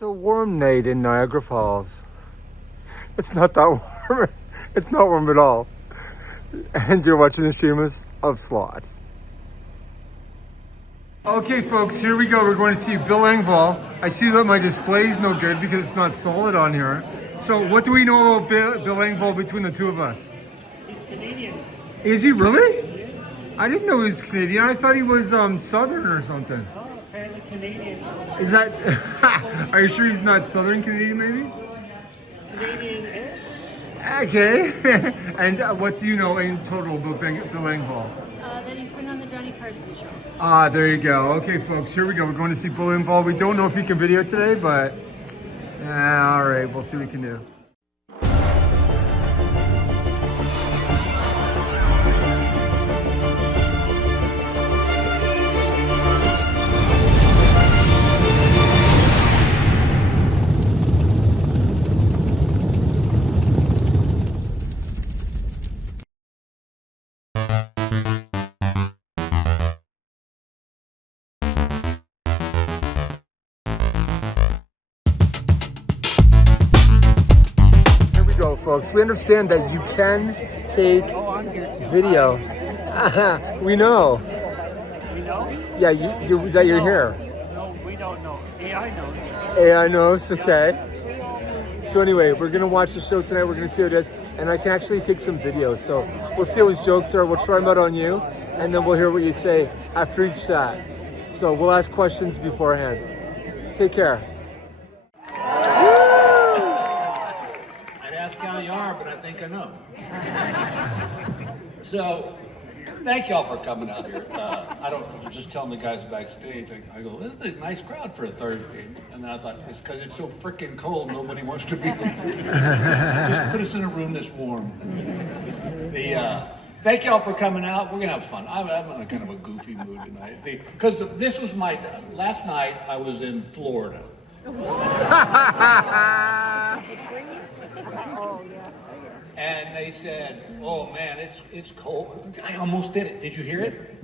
It's a warm night in Niagara Falls. It's not that warm. It's not warm at all. And you're watching the Shamus of Slots. Okay folks, here we go. We're going to see Bill Engvall. I see that my display is no good because it's not solid on here. So what do we know about Bill Engvall between the two of us? He's Canadian. Is he really? Yes. I didn't know he was Canadian. I thought he was Southern or something. Oh, apparently Canadian. Is that... Are you sure he's not Southern Canadian maybe? Canadian-ish? Okay. And what do you know in total about Bill Engvall? That he's been on the Johnny Carson show. Ah, there you go. Okay, folks, here we go. We're going to see Bill Engvall. We don't know if he can video today, but all right, we'll see what we can do. Folks, we understand that you can take video. We know. We know? Yeah, that you're here. No, we don't know. AI knows. AI knows, okay. So anyway, we're going to watch the show tonight. We're going to see what it is. And I can actually take some videos. So we'll see what his jokes are. We'll try them out on you. And then we'll hear what you say after each shot. So we'll ask questions beforehand. Take care. But I think I know. So, thank y'all for coming out here. I was just telling the guys backstage, I go, this is a nice crowd for a Thursday. And then I thought, it's because it's so freaking cold, nobody wants to be here. Just put us in a room that's warm. Thank y'all for coming out. We're going to have fun. I'm in a kind of a goofy mood tonight. Because this was last night I was in Florida. And they said, oh man, it's cold. I almost did it. Did you hear it?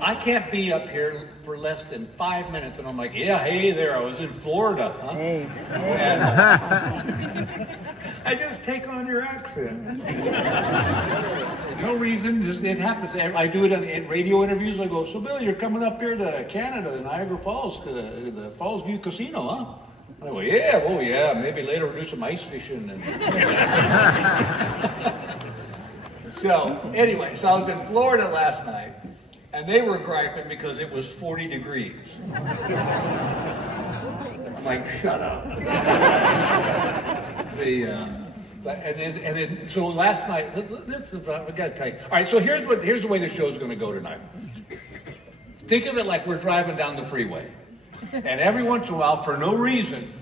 I can't be up here for less than 5 minutes. And I'm like, yeah, hey there, I was in Florida, huh? Hey. And, I just take on your accent. No reason, just it happens. I do it in radio interviews. I go, so Bill, you're coming up here to Canada, to Niagara Falls, to the Falls View Casino, huh? I go, yeah, well, yeah, maybe later we'll do some ice fishing. So, anyway, so I was in Florida last night, and they were griping because it was 40 degrees. I'm like, shut up. So last night, we got to tell you. All right, so here's the way the show's going to go tonight. Think of it like we're driving down the freeway. And every once in a while, for no reason,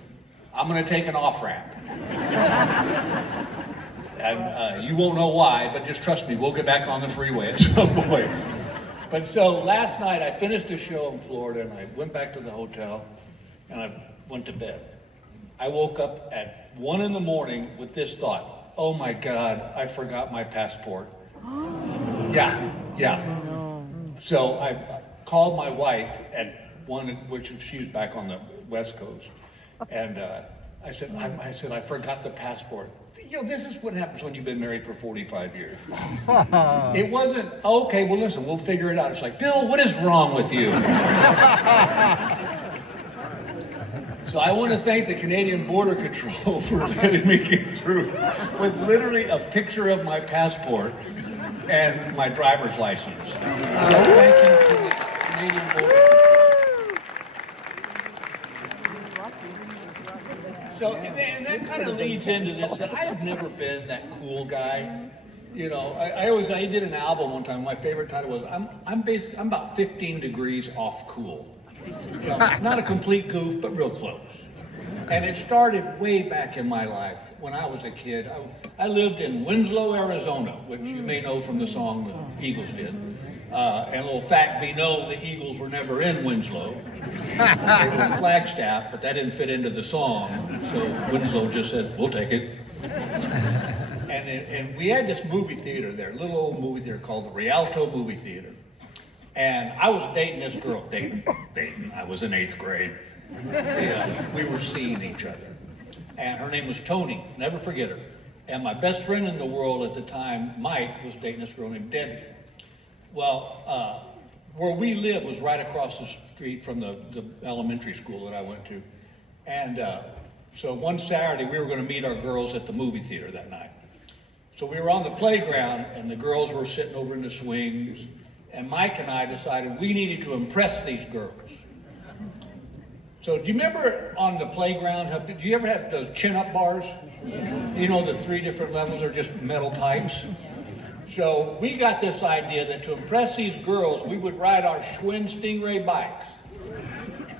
I'm going to take an off-ramp. And you won't know why, but just trust me, we'll get back on the freeway at some point. But so last night, I finished the show in Florida, and I went back to the hotel, and I went to bed. I woke up at 1 in the morning with this thought, oh my God, I forgot my passport. Yeah. So I called my wife at which she's back on the West Coast, and I said, I forgot the passport. You know, this is what happens when you've been married for 45 years. It wasn't, okay, well listen, we'll figure it out. It's like, Bill, what is wrong with you? So I want to thank the Canadian Border Control for letting me get through with literally a picture of my passport and my driver's license. So thank you to the Canadian Border Control. So, and that kind of leads into this, that I have never been that cool guy. You know, I did an album one time, my favorite title was, I'm about 15 degrees off cool. You know, not a complete goof, but real close. And it started way back in my life when I was a kid. I lived in Winslow, Arizona, which you may know from the song the Eagles did. And a little fact be known, the Eagles were never in Winslow. They were in Flagstaff, but that didn't fit into the song. So Winslow just said, we'll take it. And we had this movie theater there, a little old movie theater called the Rialto Movie Theater. And I was dating this girl, dating. I was in 8th grade. We were seeing each other. And her name was Tony, never forget her. And my best friend in the world at the time, Mike, was dating this girl named Debbie. Well, where we lived was right across the street from the elementary school that I went to. And so one Saturday, we were going to meet our girls at the movie theater that night. So we were on the playground, and the girls were sitting over in the swings, and Mike and I decided we needed to impress these girls. So do you remember on the playground, do you ever have those chin-up bars? You know, the 3 different levels are just metal pipes. So we got this idea that to impress these girls, we would ride our Schwinn Stingray bikes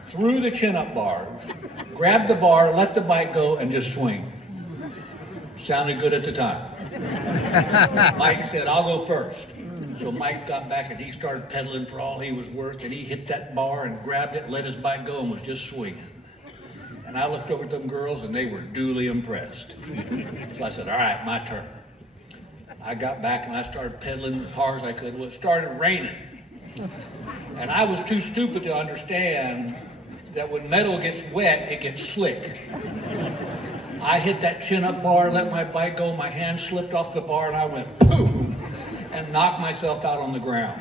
through the chin-up bars, grab the bar, let the bike go, and just swing. Sounded good at the time. Mike said, I'll go first. So Mike got back and he started pedaling for all he was worth, and he hit that bar and grabbed it, let his bike go, and was just swinging. And I looked over at them girls and they were duly impressed. So I said, all right, my turn. I got back and I started pedaling as hard as I could. Well, it started raining. And I was too stupid to understand that when metal gets wet, it gets slick. I hit that chin-up bar, let my bike go, my hand slipped off the bar, and I went boom, and knocked myself out on the ground.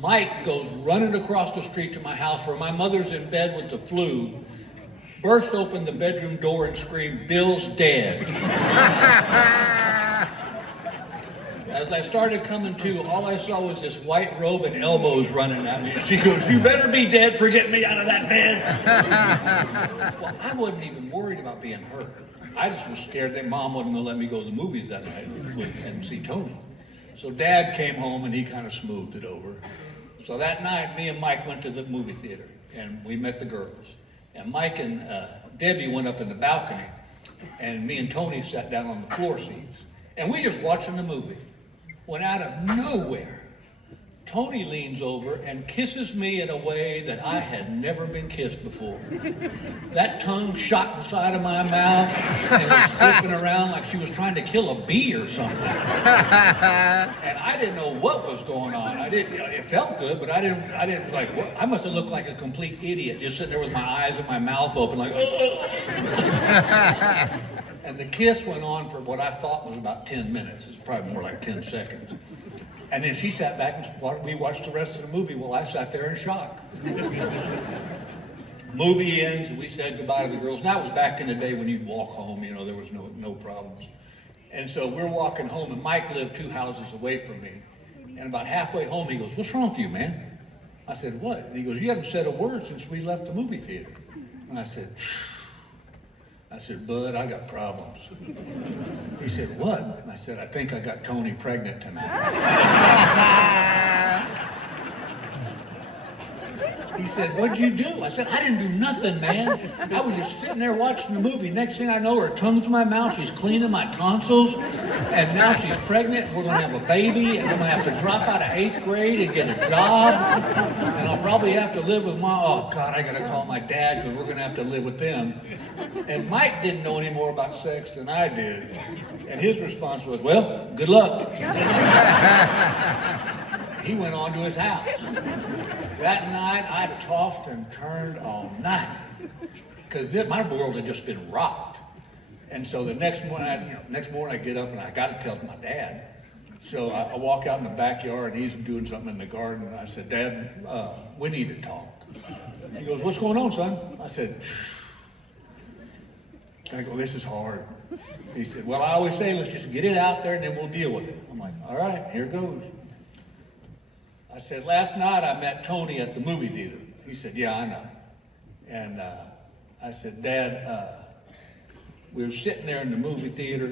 Mike goes running across the street to my house where my mother's in bed with the flu, burst open the bedroom door and screamed, "Bill's dead." As I started coming to, all I saw was this white robe and elbows running at me. And she goes, "You better be dead for getting me out of that bed." Well, I wasn't even worried about being hurt. I just was scared that Mom wasn't going to let me go to the movies that night and see Tony. So Dad came home and he kind of smoothed it over. So that night, me and Mike went to the movie theater and we met the girls. And Mike and Debbie went up in the balcony, and me and Tony sat down on the floor seats. And we just watching the movie. When out of nowhere, Tony leans over and kisses me in a way that I had never been kissed before. That tongue shot inside of my mouth and was flipping around like she was trying to kill a bee or something. And I didn't know what was going on. It felt good, but I didn't like, what? I must have looked like a complete idiot, just sitting there with my eyes and my mouth open like, oh. And the kiss went on for what I thought was about 10 minutes. It's probably more like 10 seconds. And then she sat back and we watched the rest of the movie while I sat there in shock. Movie ends and we said goodbye to the girls. Now it was back in the day when you'd walk home, you know, there was no problems. And so we're walking home, and Mike lived 2 houses away from me. And about halfway home, he goes, "What's wrong with you, man?" I said, "What?" And he goes, "You haven't said a word since we left the movie theater." And I said, "Bud, I got problems." He said, "What?" And I said, "I think I got Tony pregnant tonight." He said, "What'd you do?" I said, "I didn't do nothing, man. I was just sitting there watching the movie. Next thing I know, her tongue's in my mouth, she's cleaning my tonsils, and now she's pregnant. We're going to have a baby, and I'm going to have to drop out of 8th grade and get a job, and I'll probably have to live with oh God, I got to call my dad because we're going to have to live with them." And Mike didn't know any more about sex than I did, and his response was, "Well, good luck." He went on to his house. That night, I tossed and turned all night because my world had just been rocked. And so the next morning, I get up and I got to tell my dad. So I walk out in the backyard and he's doing something in the garden. And I said, "Dad, we need to talk." He goes, "What's going on, son?" I said, "This is hard." He said, "Well, I always say, let's just get it out there and then we'll deal with it." I'm like, "All right, here goes." I said, "Last night I met Tony at the movie theater." He said, "Yeah, I know." And I said, "Dad, we were sitting there in the movie theater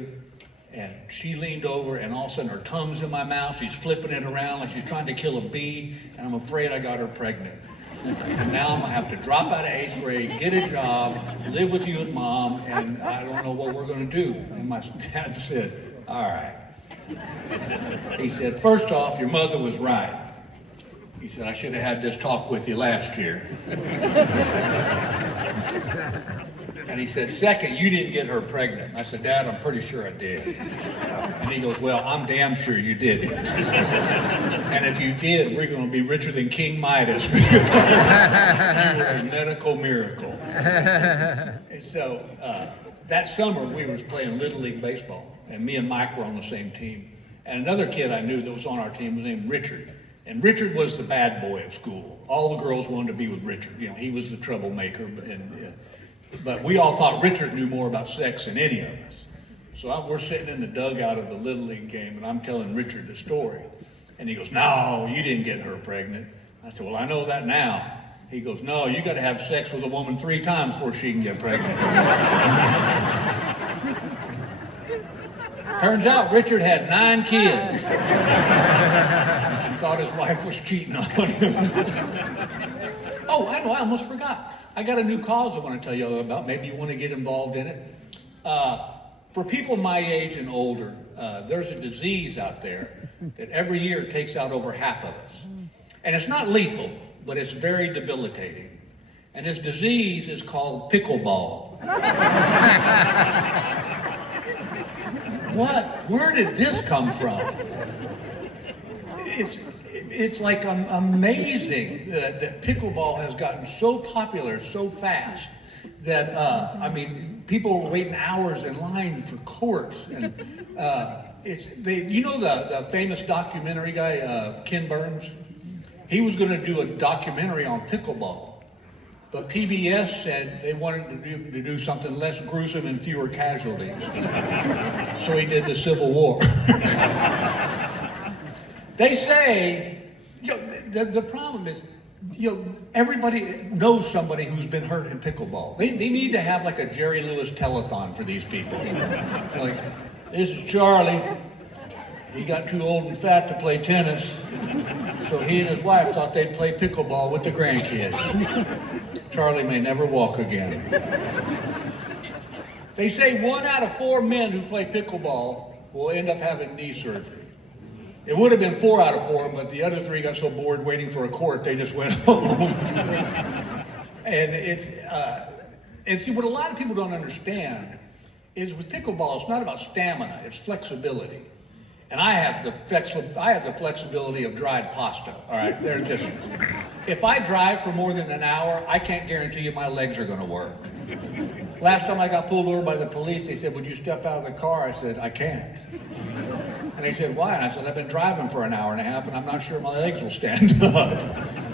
and she leaned over and all of a sudden her tongue's in my mouth. She's flipping it around like she's trying to kill a bee, and I'm afraid I got her pregnant. And now I'm going to have to drop out of 8th grade, get a job, live with you and Mom, and I don't know what we're going to do." And my dad said, "All right." He said, "First off, your mother was right." He said, "I should have had this talk with you last year." And he said, second, you didn't get her pregnant. And I said, Dad, I'm pretty sure I did. And he goes, well, I'm damn sure you didn't. And if you did, we're going to be richer than King Midas. You were a medical miracle. And so that summer, we were playing Little League Baseball. And me and Mike were on the same team. And another kid I knew that was on our team was named Richard. And Richard was the bad boy at school. All the girls wanted to be with Richard. You know, he was the troublemaker. But we all thought Richard knew more about sex than any of us. So we're sitting in the dugout of the Little League game, and I'm telling Richard the story. And he goes, no, you didn't get her pregnant. I said, well, I know that now. He goes, no, you got to have sex with a woman 3 times before she can get pregnant. Turns out Richard had 9 kids and thought his wife was cheating on him. Oh, I know, I almost forgot. I got a new cause I want to tell you about. Maybe you want to get involved in it. For people my age and older, there's a disease out there that every year takes out over half of us. And it's not lethal, but it's very debilitating. And this disease is called pickleball. What? Where did this come from? It's like amazing that pickleball has gotten so popular so fast that, I mean, people were waiting hours in line for courts. And you know the famous documentary guy, Ken Burns? He was going to do a documentary on pickleball. But PBS said they wanted to do something less gruesome and fewer casualties. So he did the Civil War. They say, you know, the problem is, you know, everybody knows somebody who's been hurt in pickleball. They need to have like a Jerry Lewis telethon for these people. Like, this is Charlie. He got too old and fat to play tennis, so he and his wife thought they'd play pickleball with the grandkids. Charlie may never walk again. They say 1 out of 4 men who play pickleball will end up having knee surgery. It would have been 4 out of 4, but the other 3 got so bored waiting for a court, they just went home. And see, what a lot of people don't understand is with pickleball, it's not about stamina, it's flexibility. And I have the flexibility of dried pasta. All right, if I drive for more than an hour, I can't guarantee you my legs are going to work. Last time I got pulled over by the police, they said, "Would you step out of the car?" I said, "I can't." And they said, "Why?" And I said, "I've been driving for an hour and a half, and I'm not sure my legs will stand up."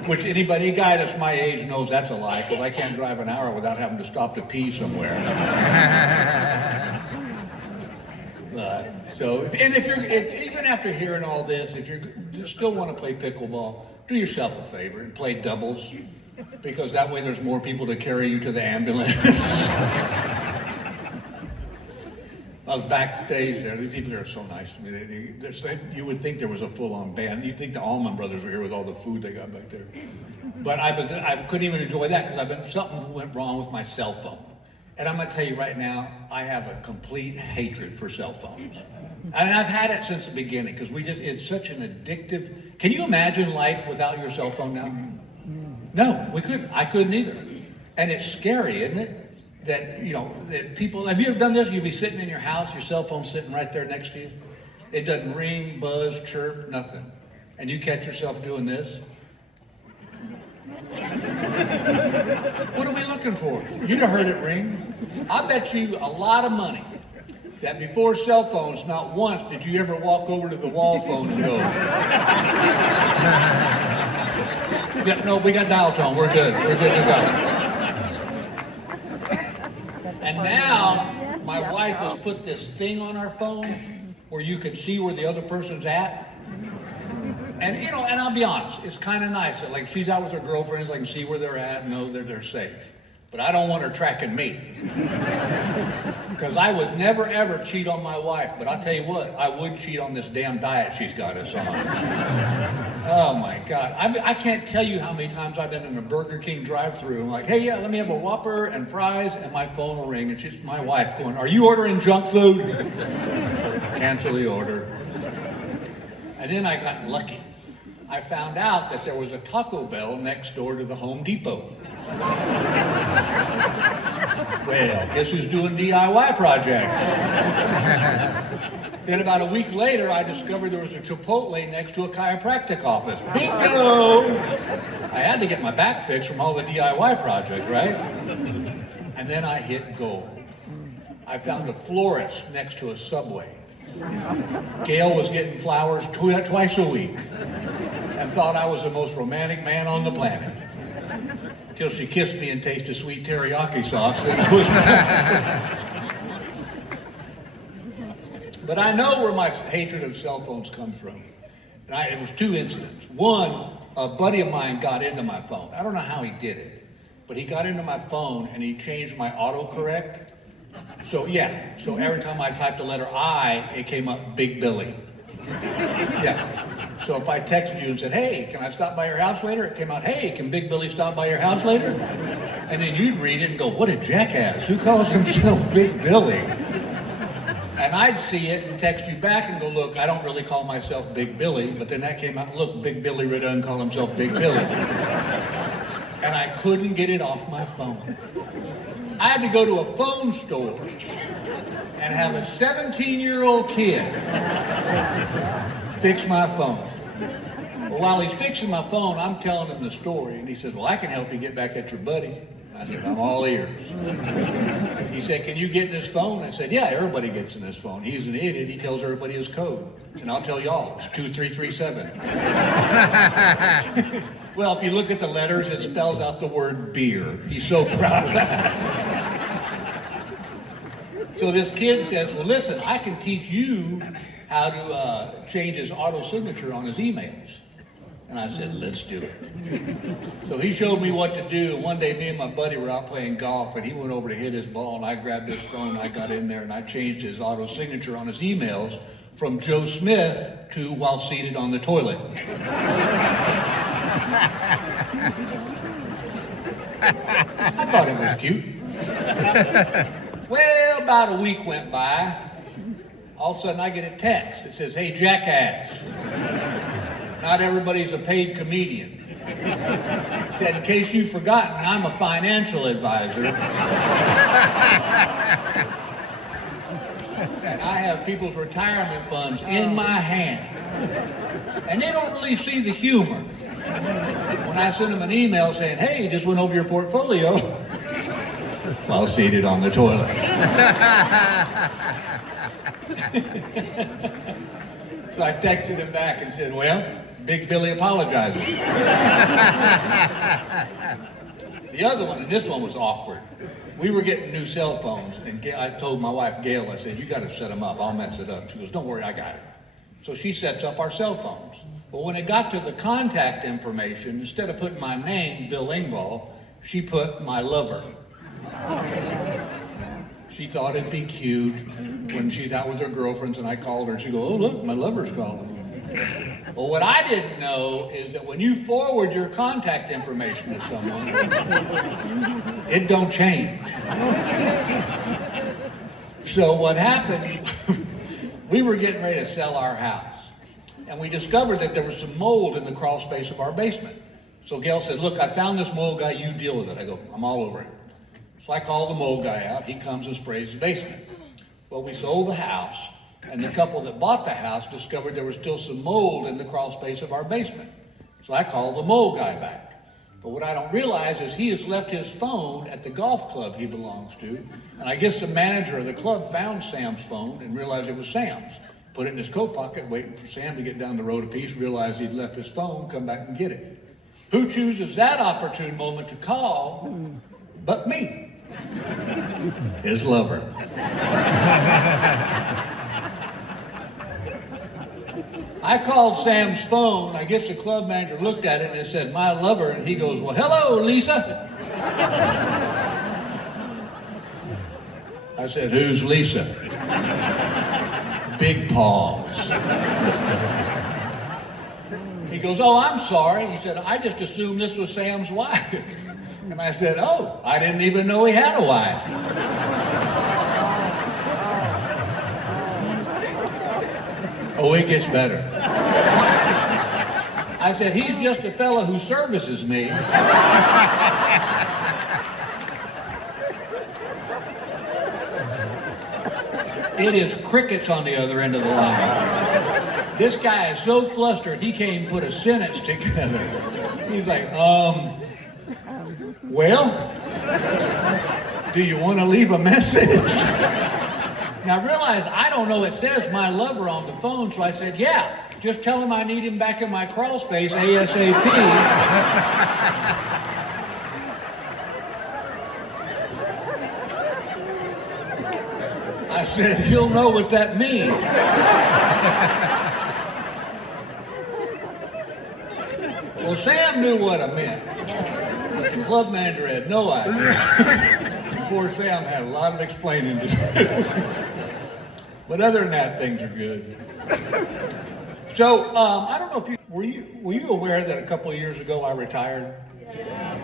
Which any guy that's my age knows that's a lie, because I can't drive an hour without having to stop to pee somewhere. Even after hearing all this, if you still want to play pickleball, do yourself a favor and play doubles, because that way there's more people to carry you to the ambulance. I was backstage there. These people are so nice. I mean, you would think there was a full-on band. You'd think the Allman Brothers were here with all the food they got back there. But I couldn't even enjoy that because something went wrong with my cell phone. And I'm going to tell you right now, I have a complete hatred for cell phones. And I've had it since the beginning because it's such an addictive. Can you imagine life without your cell phone now? No, we couldn't. I couldn't either. And it's scary, isn't it? That people, have you ever done this? You'd be sitting in your house, your cell phone's sitting right there next to you. It doesn't ring, buzz, chirp, nothing. And you catch yourself doing this. What are we looking for? You'd have heard it ring. I bet you a lot of money that before cell phones, not once did you ever walk over to the wall phone and go, no, we got dial tone, we're good to go. And now, my wife has put this thing on our phone where you can see where the other person's at. And and I'll be honest, it's kind of nice. Like, she's out with her girlfriends, I can see where they're at and know they're safe. But I don't want her tracking me. Because I would never, ever cheat on my wife. But I'll tell you what, I would cheat on this damn diet she's got us on. Oh, my God. I can't tell you how many times I've been in a Burger King drive-thru. I'm like, hey, yeah, let me have a Whopper and fries. And my phone will ring. And she's my wife going, are you ordering junk food? Cancel the order. And then I got lucky. I found out that there was a Taco Bell next door to the Home Depot. hell, guess who's doing DIY projects? Then about a week later, I discovered there was a Chipotle next to a chiropractic office. Bingo! I had to get my back fixed from all the DIY projects, right? And then I hit gold. I found a florist next to a Subway. Gail was getting flowers twice a week and thought I was the most romantic man on the planet. Till she kissed me and tasted sweet teriyaki sauce. And it was But I know where my hatred of cell phones comes from. And it was two incidents. One, a buddy of mine got into my phone. I don't know how he did it, but he got into my phone and he changed my autocorrect. So every time I typed the letter I, it came up Big Billy. Yeah. So if I texted you and said, hey, can I stop by your house later? It came out, hey, can Big Billy stop by your house later? And then you'd read it and go, what a jackass. Who calls himself Big Billy? And I'd see it and text you back and go, look, I don't really call myself Big Billy. But then that came out, look, Big Billy really doesn't call himself Big Billy. And I couldn't get it off my phone. I had to go to a phone store and have a 17-year-old kid fix my phone. Well, while he's fixing my phone, I'm telling him the story, and he says, well, I can help you get back at your buddy. I said, I'm all ears. He said, can you get in his phone? I said, yeah, everybody gets in his phone. He's an idiot. He tells everybody his code. And I'll tell y'all, it's 2337. Well, if you look at the letters, it spells out the word beer. He's so proud of that. So this kid says, well, listen, I can teach you how to change his auto signature on his emails. And I said, let's do it. So he showed me what to do. One day, me and my buddy were out playing golf, and he went over to hit his ball, and I grabbed his phone, and I got in there, and I changed his auto signature on his emails from Joe Smith to while seated on the toilet. I thought it was cute. Well, about a week went by. All of a sudden, I get a text. It says, hey, jackass. Not everybody's a paid comedian. It said, in case you've forgotten, I'm a financial advisor. And I have people's retirement funds in my hand. And they don't really see the humor. When I send them an email saying, hey, just went over your portfolio while seated on the toilet. So I texted him back and said, well, Big Billy apologizes. The other one, and this one was awkward. We were getting new cell phones, and I told my wife, Gail, I said, you got to set them up. I'll mess it up. She goes, don't worry, I got it. So she sets up our cell phones. But when it got to the contact information, instead of putting my name, Bill Engvall, she put my lover. She thought it'd be cute when she's out with her girlfriends and I called her and she goes, oh, look, my lover's calling. Well, what I didn't know is that when you forward your contact information to someone, it don't change. So what happened, we were getting ready to sell our house. And we discovered that there was some mold in the crawl space of our basement. So Gail said, look, I found this mold guy, you deal with it. I go, I'm all over it. So I called the mold guy out. He comes and sprays the basement. Well, we sold the house, and the couple that bought the house discovered there was still some mold in the crawl space of our basement. So I called the mold guy back. But what I don't realize is he has left his phone at the golf club he belongs to, and I guess the manager of the club found Sam's phone and realized it was Sam's. Put it in his coat pocket, waiting for Sam to get down the road a piece, realized he'd left his phone, come back and get it. Who chooses that opportune moment to call but me? His lover. I called Sam's phone. I guess the club manager looked at it and it said, my lover, and he goes, well, hello, Lisa. I said, who's Lisa? Big Paws. He goes, oh, I'm sorry. He said, I just assumed this was Sam's wife. And I said, oh, I didn't even know he had a wife. Oh, it gets better. I said, he's just a fellow who services me. It is crickets on the other end of the line. This guy is so flustered, he can't even put a sentence together. He's like, well, do you want to leave a message? Now I realized I don't know, it says my lover on the phone, so I said, yeah, just tell him I need him back in my crawl space ASAP. I said, he'll know what that means. Well, Sam knew what I meant. The club manager had no idea. Poor Sam had a lot of explaining to do. But other than that, things are good. So, I don't know if were you aware that a couple of years ago I retired?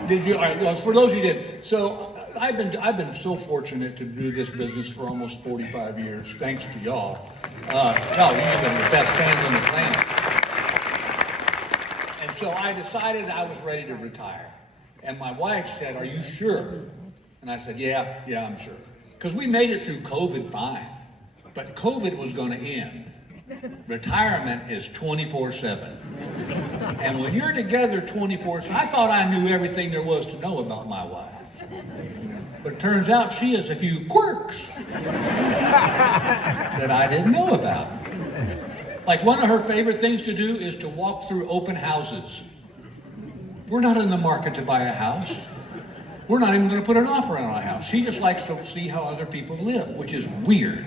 Did you? All right, well, for those who did. So, I've been so fortunate to do this business for almost 45 years, thanks to y'all. Y'all, you've been the best fans on the planet. And so I decided I was ready to retire. And my wife said, "Are you sure?" And I said, yeah, I'm sure. Because we made it through COVID fine. But COVID was going to end. Retirement is 24/7. And when you're together 24/7, I thought I knew everything there was to know about my wife. But it turns out she has a few quirks that I didn't know about. Like one of her favorite things to do is to walk through open houses. We're not in the market to buy a house. We're not even going to put an offer on our house. She just likes to see how other people live, which is weird.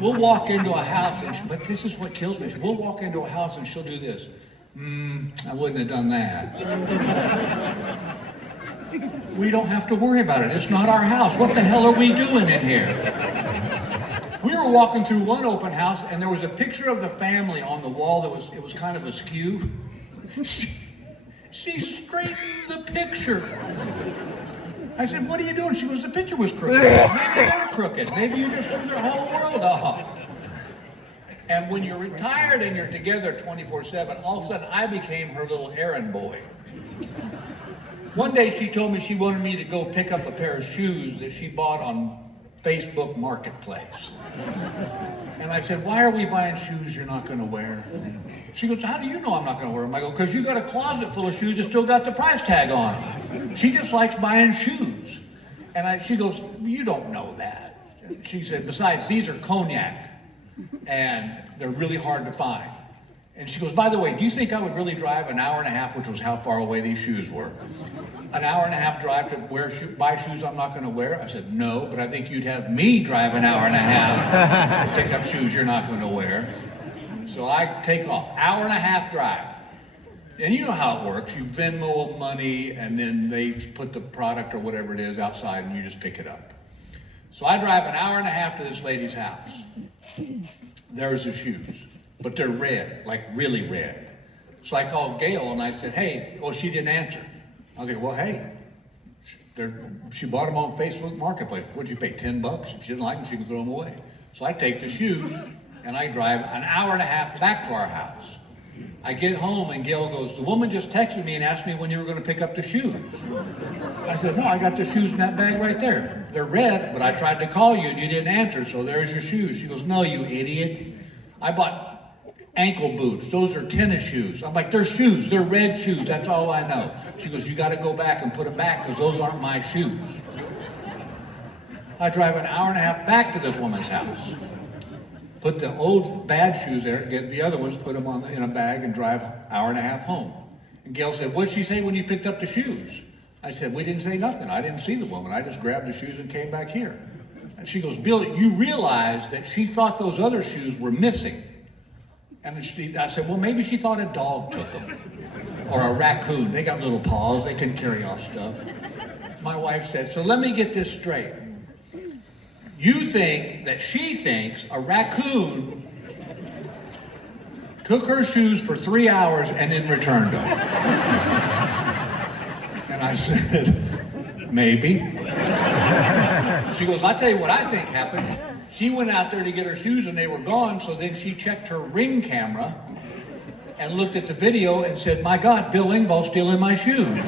We'll walk into a house, but this is what kills me. We'll walk into a house and she'll do this. I wouldn't have done that. We don't have to worry about it. It's not our house. What the hell are we doing in here? We were walking through one open house and there was a picture of the family on the wall that was kind of askew. She straightened the picture. I said, what are you doing? She goes, the picture was crooked. Maybe you're crooked. Maybe you just threw their whole world off. And when you're retired and you're together 24/7, all of a sudden I became her little errand boy. One day she told me she wanted me to go pick up a pair of shoes that she bought on Facebook Marketplace. And I said, why are we buying shoes you're not going to wear? She goes, how do you know I'm not going to wear them? I go, because you got a closet full of shoes that still got the price tag on them. She just likes buying shoes. And she goes, you don't know that. She said, besides, these are cognac, and they're really hard to find. And she goes, by the way, do you think I would really drive an hour and a half, which was how far away these shoes were? An hour and a half drive to buy shoes I'm not going to wear? I said, no, but I think you'd have me drive an hour and a half to pick up shoes you're not going to wear. So I take off, hour and a half drive. And you know how it works. You Venmo money, and then they put the product or whatever it is outside, and you just pick it up. So I drive an hour and a half to this lady's house. There's the shoes, but they're red, like really red. So I called Gail, and I said, hey, well, she didn't answer. I was like, well, hey, she bought them on Facebook Marketplace. What'd you pay, $10? If she didn't like them, she can throw them away. So I take the shoes, and I drive an hour and a half back to our house. I get home and Gail goes, the woman just texted me and asked me when you were going to pick up the shoes. I said, no, I got the shoes in that bag right there. They're red, but I tried to call you and you didn't answer, so there's your shoes. She goes, no, you idiot. I bought ankle boots. Those are tennis shoes. I'm like, they're shoes. They're red shoes. That's all I know. She goes, you got to go back and put them back because those aren't my shoes. I drive an hour and a half back to this woman's house. Put the old bad shoes there, get the other ones, put them in a bag, and drive an hour and a half home. And Gail said, what'd she say when you picked up the shoes? I said, we didn't say nothing. I didn't see the woman. I just grabbed the shoes and came back here. And she goes, Bill, you realize that she thought those other shoes were missing. And I said, well, maybe she thought a dog took them. Or a raccoon. They got little paws. They can carry off stuff. My wife said, so let me get this straight. You think that she thinks a raccoon took her shoes for 3 hours and then returned them. And I said, maybe. She goes, I'll tell you what I think happened. She went out there to get her shoes and they were gone, so then she checked her Ring camera and looked at the video and said, my God, Bill Engvall's stealing my shoes.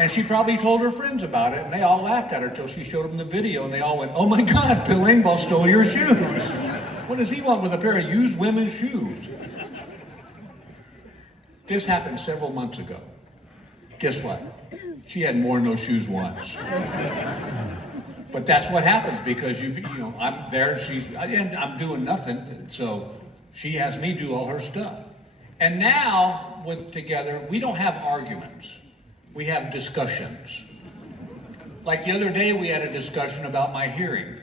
And she probably told her friends about it, and they all laughed at her till she showed them the video, and they all went, "Oh my God, Bill Engvall stole your shoes. What does he want with a pair of used women's shoes?" This happened several months ago. Guess what? She had more than those shoes once. But that's what happens because you know, I'm there, and I'm doing nothing, so she has me do all her stuff. And now, together, we don't have arguments. We have discussions. Like the other day, we had a discussion about my hearing.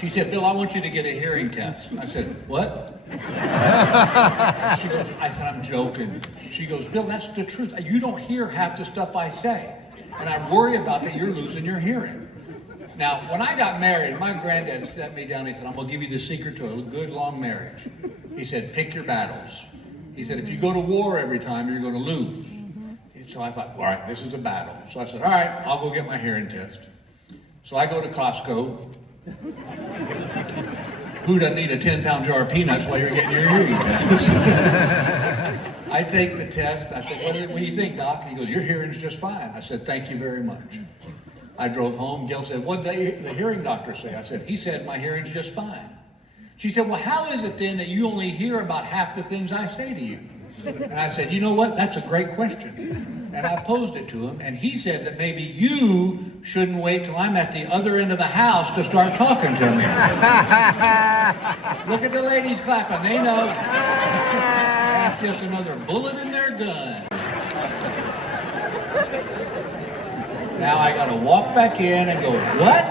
She said, "Bill, I want you to get a hearing test." I said, "What?" She goes, I said, "I'm joking." She goes, "Bill, that's the truth. You don't hear half the stuff I say. And I worry about that you're losing your hearing." Now, when I got married, my granddad sat me down. He said, "I'm going to give you the secret to a good, long marriage." He said, "Pick your battles." He said, "If you go to war every time, you're going to lose." So I thought, all right, this is a battle. So I said, all right, I'll go get my hearing test. So I go to Costco. Who doesn't need a 10-pound jar of peanuts while you're getting your hearing test? I take the test. I said, what do you think, Doc? He goes, "Your hearing's just fine." I said, "Thank you very much." I drove home. Gail said, "What did the hearing doctor say?" I said, "He said my hearing's just fine." She said, "Well, how is it then that you only hear about half the things I say to you?" And I said, "You know what? That's a great question." And I posed it to him, and he said that maybe you shouldn't wait till I'm at the other end of the house to start talking to me. Look at the ladies clapping. They know. That's just another bullet in their gun. Now I got to walk back in and go, "What?"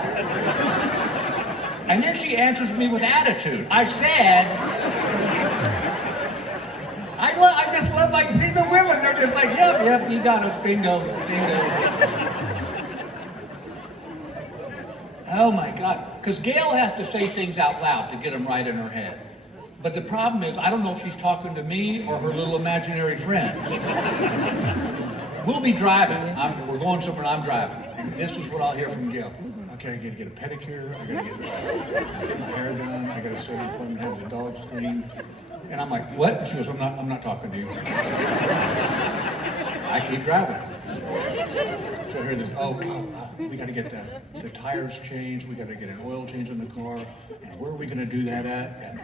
And then she answers me with attitude. I said, I just love, like, see the women, they're just like, yep, you got us, bingo. Oh my God, because Gail has to say things out loud to get them right in her head. But the problem is, I don't know if she's talking to me or her little imaginary friend. We'll be driving, we're going somewhere and I'm driving, and this is what I'll hear from Gail. "Okay, I gotta get a pedicure, I gotta get my hair done, I gotta set an appointment, have the dogs cleaned." And I'm like, "What?" And she goes, I'm not talking to you." I keep driving. So I hear this, we gotta get the tires changed, we gotta get an oil change in the car, and where are we gonna do that at? And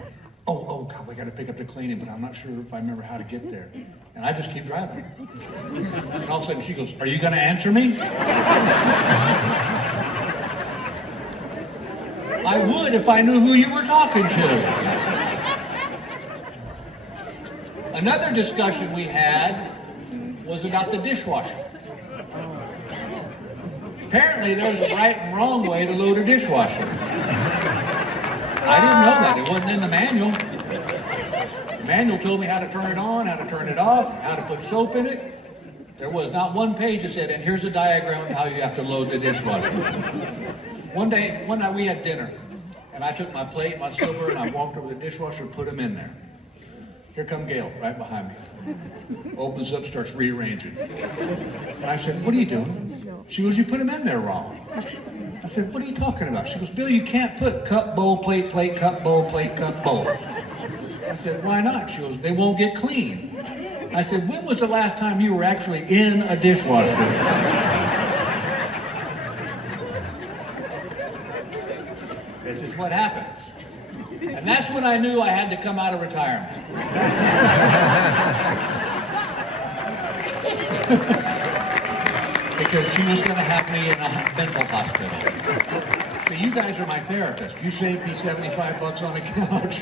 oh God, we gotta pick up the cleaning, but I'm not sure if I remember how to get there. And I just keep driving. And all of a sudden she goes, "Are you gonna answer me?" I would if I knew who you were talking to. Another discussion we had was about the dishwasher. Apparently there's a right and wrong way to load a dishwasher. I didn't know that. It wasn't in the manual. The manual told me how to turn it on, how to turn it off, how to put soap in it. There was not one page that said, "And here's a diagram of how you have to load the dishwasher." One night we had dinner, and I took my plate, my silver, and I walked over to the dishwasher and put them in there. Here come Gail, right behind me. Opens up, starts rearranging. And I said, "What are you doing?" She goes, "You put them in there wrong." I said, "What are you talking about?" She goes, "Bill, you can't put cup, bowl, plate, cup, bowl, plate, cup, bowl." I said, "Why not?" She goes, "They won't get clean." I said, "When was the last time you were actually in a dishwasher?" This is what happens. And that's when I knew I had to come out of retirement. Because she was going to have me in a mental hospital. So you guys are my therapist. You saved me $75 on a couch.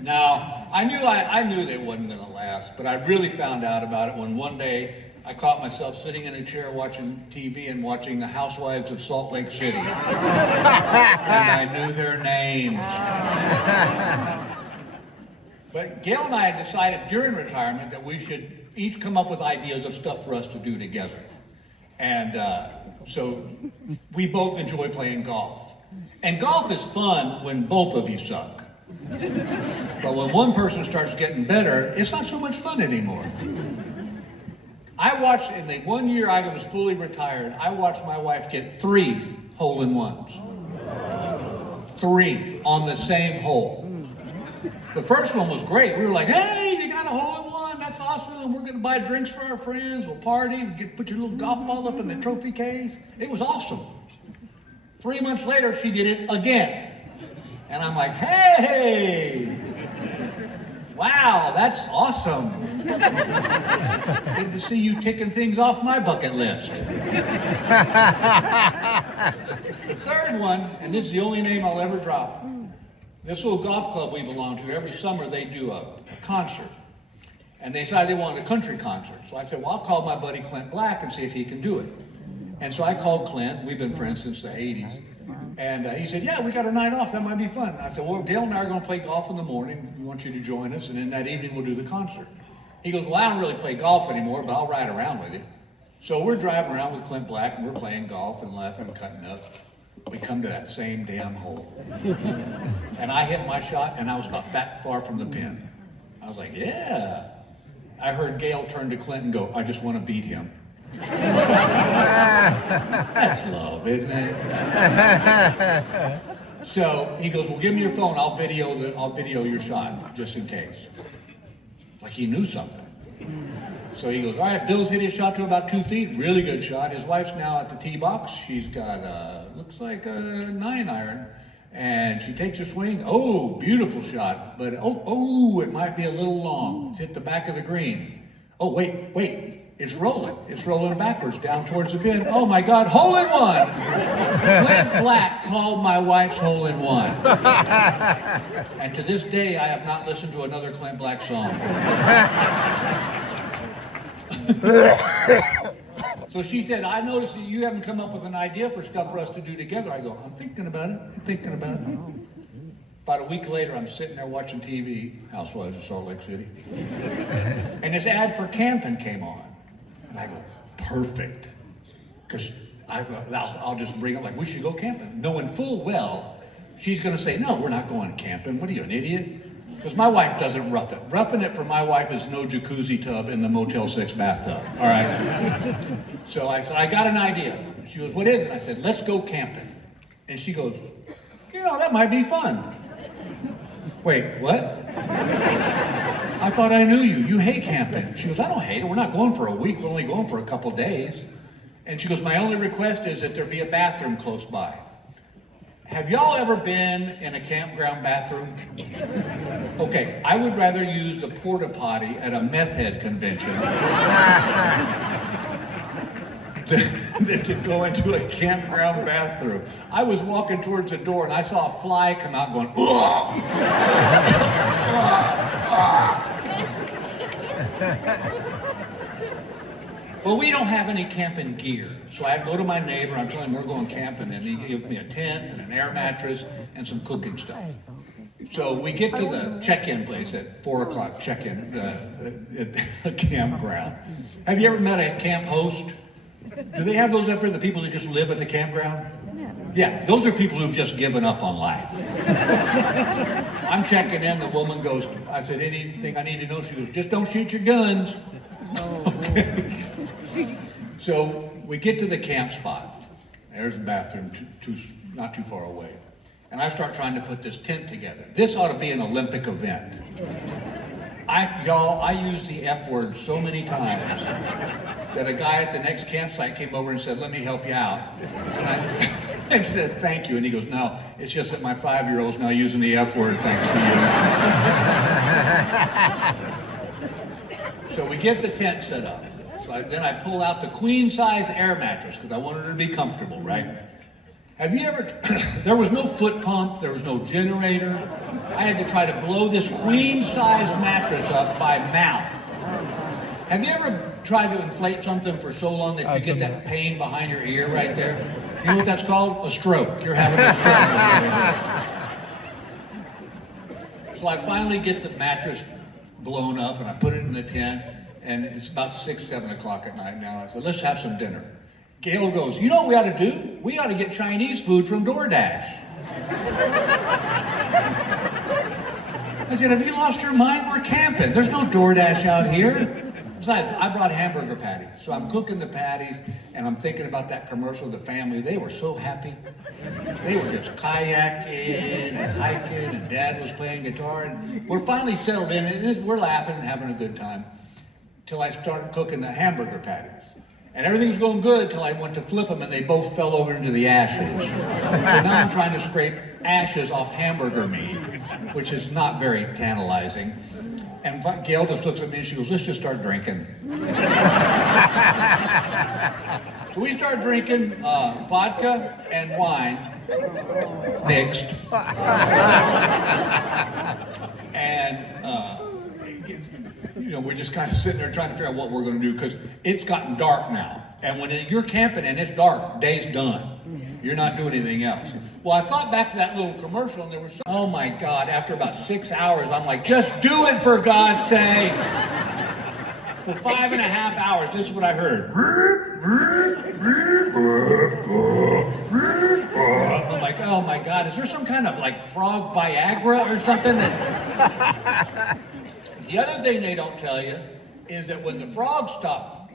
Now, I knew they wasn't going to last, but I really found out about it when one day I caught myself sitting in a chair watching TV and watching the Housewives of Salt Lake City. And I knew their names. But Gail and I had decided during retirement that we should each come up with ideas of stuff for us to do together. And so we both enjoy playing golf. And golf is fun when both of you suck. But when one person starts getting better, it's not so much fun anymore. I watched, in the 1 year I was fully retired, I watched my wife get 3 hole-in-ones. 3 on the same hole. The first one was great. We were like, "Hey, you got a hole-in-one, that's awesome, we're going to buy drinks for our friends, we'll party, put your little golf ball up in the trophy case. It was awesome. 3 months later, she did it again. And I'm like, hey, wow, that's awesome. Good to see you ticking things off my bucket list. The third one, and this is the only name I'll ever drop, this little golf club we belong to, every summer they do a concert. And they decided they wanted a country concert. So I said, well, I'll call my buddy Clint Black and see if he can do it. And so I called Clint. We've been friends since the 80s. And he said, yeah, we got a night off. That might be fun. I said, well, Gail and I are going to play golf in the morning. We want you to join us. And then that evening we'll do the concert. He goes, well, I don't really play golf anymore, but I'll ride around with you. So we're driving around with Clint Black, and we're playing golf and laughing and cutting up. We come to that same damn hole. And I hit my shot, and I was about that far from the pin. I was like, yeah. I heard Gail turn to Clint and go, I just want to beat him. That's love, isn't it? So he goes, well, give me your phone. I'll video your shot, just in case. Like he knew something. So he goes, all right, Bill's hit his shot to about 2 feet. Really good shot. His wife's now at the tee box. She's got, looks like a 9-iron. And she takes a swing. Oh, beautiful shot. But, it might be a little long. It's hit the back of the green. Oh, wait. It's rolling. It's rolling backwards down towards the pin. Oh, my God, hole in one. Clint Black called my wife's hole in one. And to this day, I have not listened to another Clint Black song. So she said, I noticed that you haven't come up with an idea for stuff for us to do together. I go, I'm thinking about it. About a week later, I'm sitting there watching TV, Housewives of Salt Lake City. And this ad for camping came on. And I go, perfect. Because I thought, I'll just bring it like, we should go camping. Knowing full well, she's going to say, no, we're not going camping. What are you, an idiot? Because my wife doesn't rough it. Roughing it for my wife is no jacuzzi tub in the Motel 6 bathtub, all right? So I said, I got an idea. She goes, what is it? I said, let's go camping. And she goes, that might be fun. Wait, what? I thought I knew you. You hate camping. She goes, I don't hate it. We're not going for a week. We're only going for a couple days. And she goes, my only request is that there be a bathroom close by. Have y'all ever been in a campground bathroom? Okay, I would rather use the porta potty at a meth head convention than to go into a campground bathroom. I was walking towards the door and I saw a fly come out going, Well, we don't have any camping gear. So I go to my neighbor, I'm telling him we're going camping, and he gives me a tent and an air mattress and some cooking stuff. So we get to the check-in place at 4 o'clock, check-in at a campground. Have you ever met a camp host? Do they have those up there, the people that just live at the campground? Yeah, those are people who've just given up on life. I'm checking in, the woman goes, I said, anything I need to know? She goes, just don't shoot your guns. Okay. So we get to the camp spot. There's a bathroom not too far away. And I start trying to put this tent together. This ought to be an Olympic event. I used the F word so many times that a guy at the next campsite came over and said, let me help you out. And I said, thank you. And he goes, no, it's just that my 5-year-old's now using the F word thanks to you. So we get the tent set up. So then I pull out the queen size air mattress because I wanted her to be comfortable, right? Have you ever, there was no foot pump, there was no generator. I had to try to blow this queen size mattress up by mouth. Have you ever tried to inflate something for so long that you get that pain behind your ear right there? You know what that's called? A stroke. You're having a stroke. So I finally get the mattress blown up and I put it in the tent, and it's about 6, 7 o'clock at night now. I said, let's have some dinner. Gail goes, you know what we ought to do? We ought to get Chinese food from DoorDash. I said, have you lost your mind? We're camping. There's no DoorDash out here. Besides, I brought hamburger patties. So I'm cooking the patties, and I'm thinking about that commercial, the family. They were so happy. They were just kayaking and hiking, and Dad was playing guitar. And we're finally settled in, and we're laughing and having a good time. till I started cooking the hamburger patties. And everything was going good till I went to flip them and they both fell over into the ashes. So now I'm trying to scrape ashes off hamburger meat, which is not very tantalizing. And Gail just looks at me and she goes, let's just start drinking. So we start drinking vodka and wine mixed. And we're just kind of sitting there trying to figure out what we're going to do because it's gotten dark now. And when you're camping and it's dark, day's done. You're not doing anything else. Well, I thought back to that little commercial and there was, oh my God, after about 6 hours, I'm like, just do it for God's sake. For 5.5 hours, this is what I heard. I'm like, oh my God, is there some kind of like frog Viagra or something? The other thing they don't tell you is that when the frogs stop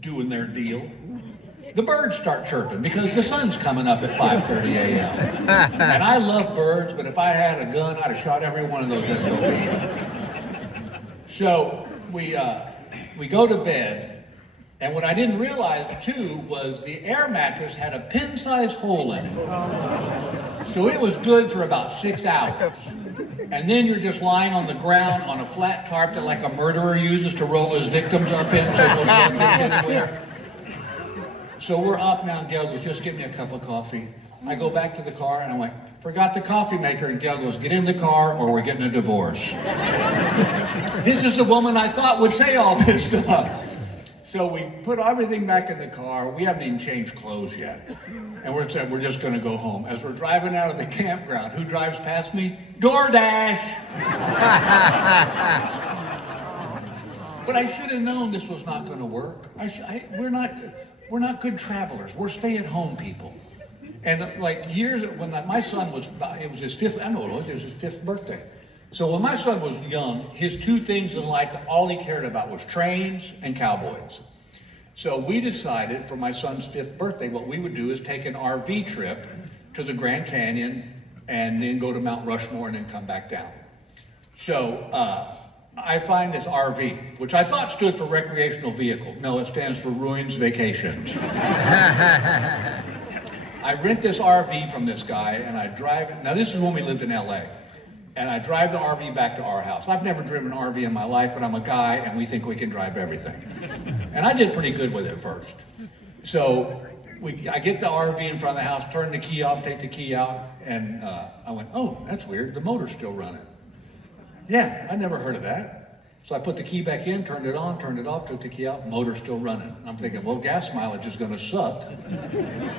doing their deal, the birds start chirping because the sun's coming up at 5:30 a.m. And I love birds, but if I had a gun, I'd have shot every one of those SOBs. So we go to bed, and what I didn't realize too was the air mattress had a pin-sized hole in it. So it was good for about 6 hours. And then you're just lying on the ground on a flat tarp that like a murderer uses to roll his victims up in so they'll not get anywhere. So we're up now and Gail goes, just give me a cup of coffee. I go back to the car and I'm like, forgot the coffee maker, and Gail goes, get in the car or we're getting a divorce. This is the woman I thought would say all this stuff. So we put everything back in the car. We haven't even changed clothes yet. And we're saying we're just going to go home. As we're driving out of the campground, who drives past me? DoorDash! But I should have known this was not going to work. We're not good travelers. We're stay-at-home people. And like years, when my son was, it was his fifth, I know it was his 5th birthday. So when my son was young, his 2 things in life, all he cared about was trains and cowboys. So we decided for my son's 5th birthday, what we would do is take an RV trip to the Grand Canyon and then go to Mount Rushmore and then come back down. So I find this RV, which I thought stood for recreational vehicle. No, it stands for Ruins Vacations. I rent this RV from this guy and I drive it. Now this is when we lived in LA. And I drive the RV back to our house. I've never driven an RV in my life, but I'm a guy and we think we can drive everything. And I did pretty good with it first. So I get the RV in front of the house, turn the key off, take the key out, and I went, oh, that's weird, the motor's still running. Yeah, I'd never heard of that. So I put the key back in, turned it on, turned it off, took the key out, motor's still running. And I'm thinking, well, gas mileage is gonna suck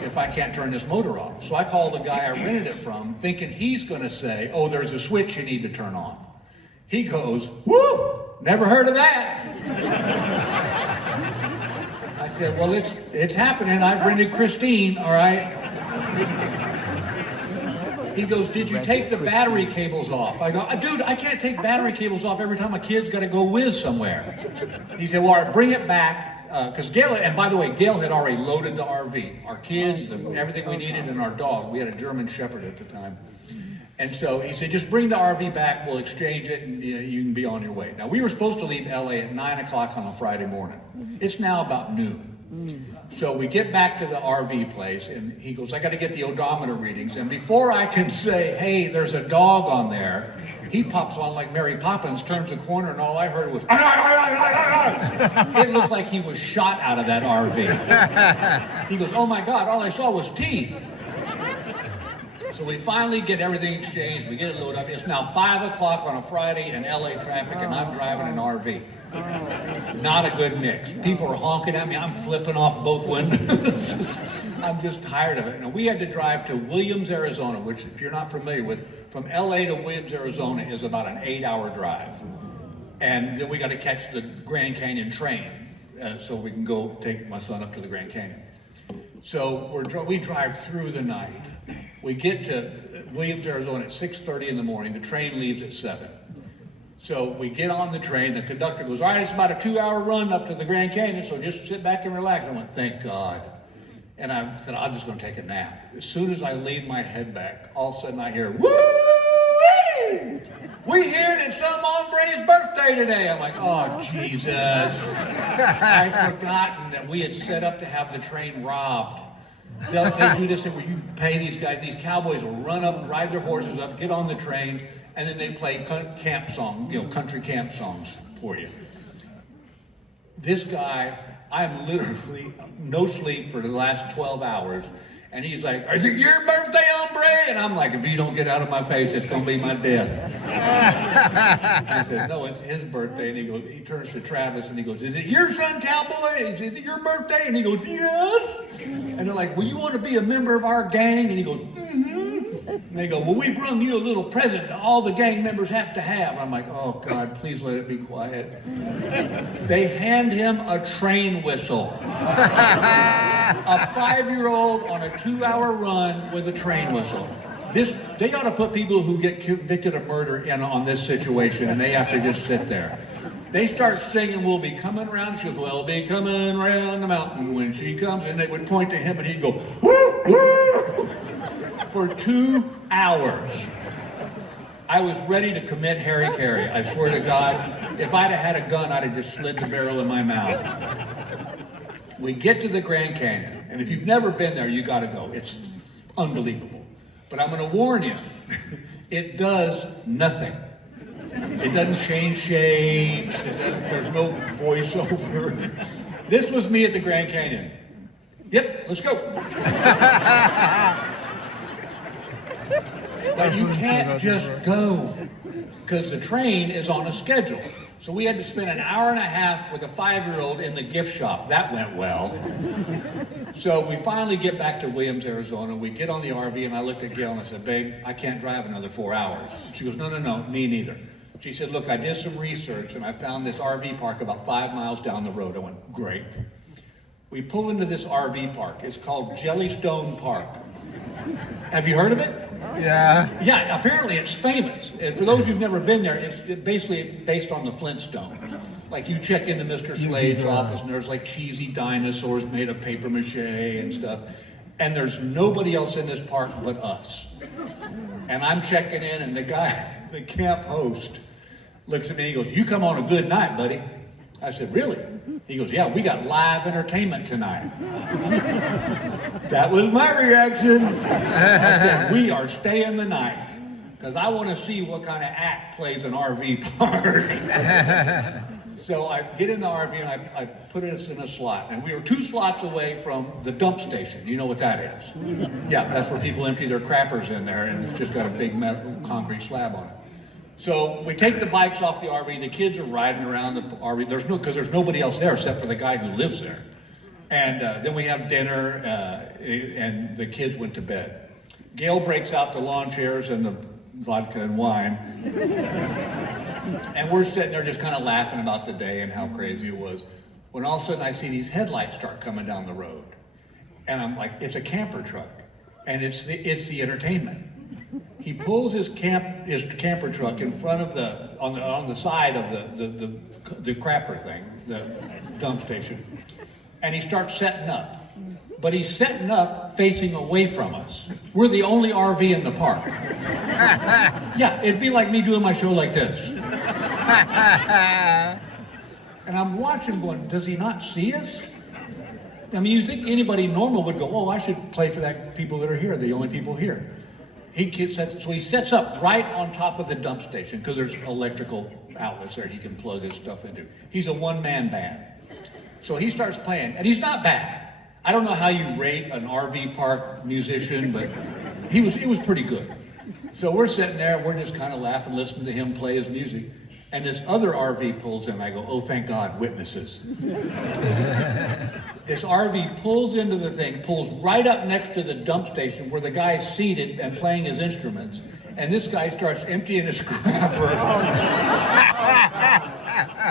if I can't turn this motor off. So I called the guy I rented it from, thinking he's gonna say, oh, there's a switch you need to turn on. He goes, woo, never heard of that. I said, well, it's happening. I rented Christine, all right? He goes, did you take the battery cables off? I go, dude, I can't take battery cables off every time a kid's got to go whiz somewhere. He said, well, all right, bring it back. Because Gail, and by the way, Gail had already loaded the RV. Our kids, everything we needed, and our dog. We had a German Shepherd at the time. And so he said, just bring the RV back, we'll exchange it, and you can be on your way. Now, we were supposed to leave LA at 9 o'clock on a Friday morning. It's now about noon. So we get back to the RV place, and he goes, I got to get the odometer readings. And before I can say, hey, there's a dog on there, he pops on like Mary Poppins, turns the corner, and all I heard was, it looked like he was shot out of that RV. He goes, oh my God, all I saw was teeth. So we finally get everything exchanged, we get it loaded up. It's now 5 o'clock on a Friday in LA traffic, and I'm driving an RV. Not a good mix. People are honking at me. I'm flipping off both windows. I'm just tired of it. Now, we had to drive to Williams, Arizona, which, if you're not familiar with, from LA to Williams, Arizona is about an 8-hour drive. And then we got to catch the Grand Canyon train so we can go take my son up to the Grand Canyon. So we drive through the night. We get to Williams, Arizona at 6:30 in the morning. The train leaves at 7. So we get on the train, the conductor goes, all right, it's about a 2-hour run up to the Grand Canyon, so just sit back and relax. I went, thank God. And I said, I'm just going to take a nap. As soon as I laid my head back, all of a sudden I hear, woo! We heard it's some hombre's birthday today. I'm like, oh, Jesus. I'd forgotten that we had set up to have the train robbed. They do this thing where you pay these guys, these cowboys will run up, ride their horses up, get on the train, and then they play camp songs, country camp songs for you. This guy, I'm literally no sleep for the last 12 hours. And he's like, is it your birthday, hombre? And I'm like, if you don't get out of my face, it's going to be my death. I said, no, it's his birthday. And he turns to Travis and he goes, is it your son, cowboy? Is it your birthday? And he goes, yes. And they're like, well, you want to be a member of our gang? And he goes, mm-hmm. And they go, well, we brung you a little present that all the gang members have to have. I'm like, oh, God, please let it be quiet. They hand him a train whistle. A 5-year-old on a 2-hour run with a train whistle. They ought to put people who get convicted of murder in on this situation, and they have to just sit there. They start singing, we'll be coming around. She goes, we'll be coming around the mountain when she comes. And they would point to him, and he'd go, woo, woo, for 2 hours. I was ready to commit Harry Carey. I swear to God, if I'd have had a gun, I'd have just slid the barrel in my mouth. We get to the Grand Canyon, and if you've never been there, you got to go. It's unbelievable. But I'm going to warn you, it does nothing. It doesn't change shapes. There's no voiceover. This was me at the Grand Canyon. Yep, let's go. But you can't just go, because the train is on a schedule. So we had to spend an hour and a half with a 5-year-old in the gift shop. That went well. So we finally get back to Williams, Arizona. We get on the RV, and I looked at Gail and I said, babe, I can't drive another 4 hours. She goes, no, me neither. She said, look, I did some research, and I found this RV park about 5 miles down the road. I went, great. We pull into this RV park. It's called Jellystone Park. Have you heard of it? Yeah. Yeah, apparently it's famous. And for those who've never been there, it's basically based on the Flintstones. Like you check into Mr. Slade's office and there's like cheesy dinosaurs made of paper mache and stuff. And there's nobody else in this park but us. And I'm checking in and the guy, the camp host, looks at me and he goes, you come on a good night, buddy. I said, really? He goes, yeah, we got live entertainment tonight. That was my reaction. I said, we are staying the night because I want to see what kind of act plays an RV park. So I get in the RV and I put us in a slot. And we were 2 slots away from the dump station. You know what that is? Yeah, that's where people empty their crappers in there and it's just got a big metal concrete slab on it. So we take the bikes off the RV, the kids are riding around the RV, because there's nobody else there except for the guy who lives there. And then we have dinner, and the kids went to bed. Gail breaks out the lawn chairs and the vodka and wine. And we're sitting there just kind of laughing about the day and how crazy it was. When all of a sudden I see these headlights start coming down the road. And I'm like, it's a camper truck. And it's the entertainment. He pulls his camper truck in front of on the side of the crapper thing, the dump station, and he starts setting up. But he's setting up facing away from us. We're the only RV in the park. Yeah, it'd be like me doing my show like this. And I'm watching going, does he not see us? I mean, you think anybody normal would go, oh, I should play for that people that are here, the only people here. He sets up right on top of the dump station because there's electrical outlets there he can plug his stuff into. He's a one-man band. So he starts playing, and he's not bad. I don't know how you rate an RV park musician, but he was pretty good. So we're sitting there, we're just kind of laughing, listening to him play his music. And this other RV pulls in. I go, oh, thank God, witnesses. This RV pulls into the thing, pulls right up next to the dump station where the guy's seated and playing his instruments. And this guy starts emptying his crapper.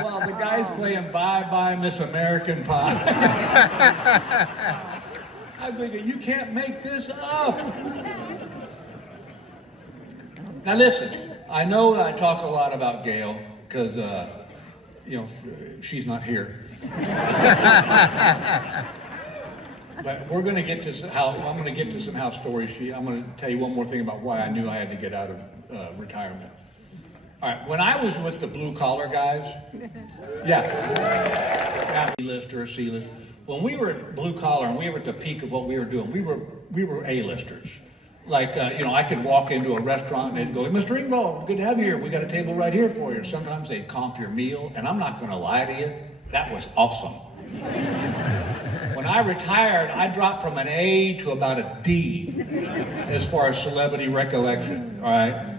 While the guy's playing Bye Bye Miss American Pie. I'm thinking, you can't make this up. Now listen, I know that I talk a lot about Gail because, she's not here. But we're going to get to I'm going to get to some house stories. I'm going to tell you one more thing about why I knew I had to get out of retirement. All right, when I was with the blue collar guys, yeah, A-list or C-list. When we were at blue collar and we were at the peak of what we were doing, we were A-listers. Like, I could walk into a restaurant and they'd go, Mr. Engvall, good to have you here. We got a table right here for you. Sometimes they'd comp your meal, and I'm not gonna lie to you, that was awesome. When I retired, I dropped from an A to about a D as far as celebrity recollection, all right?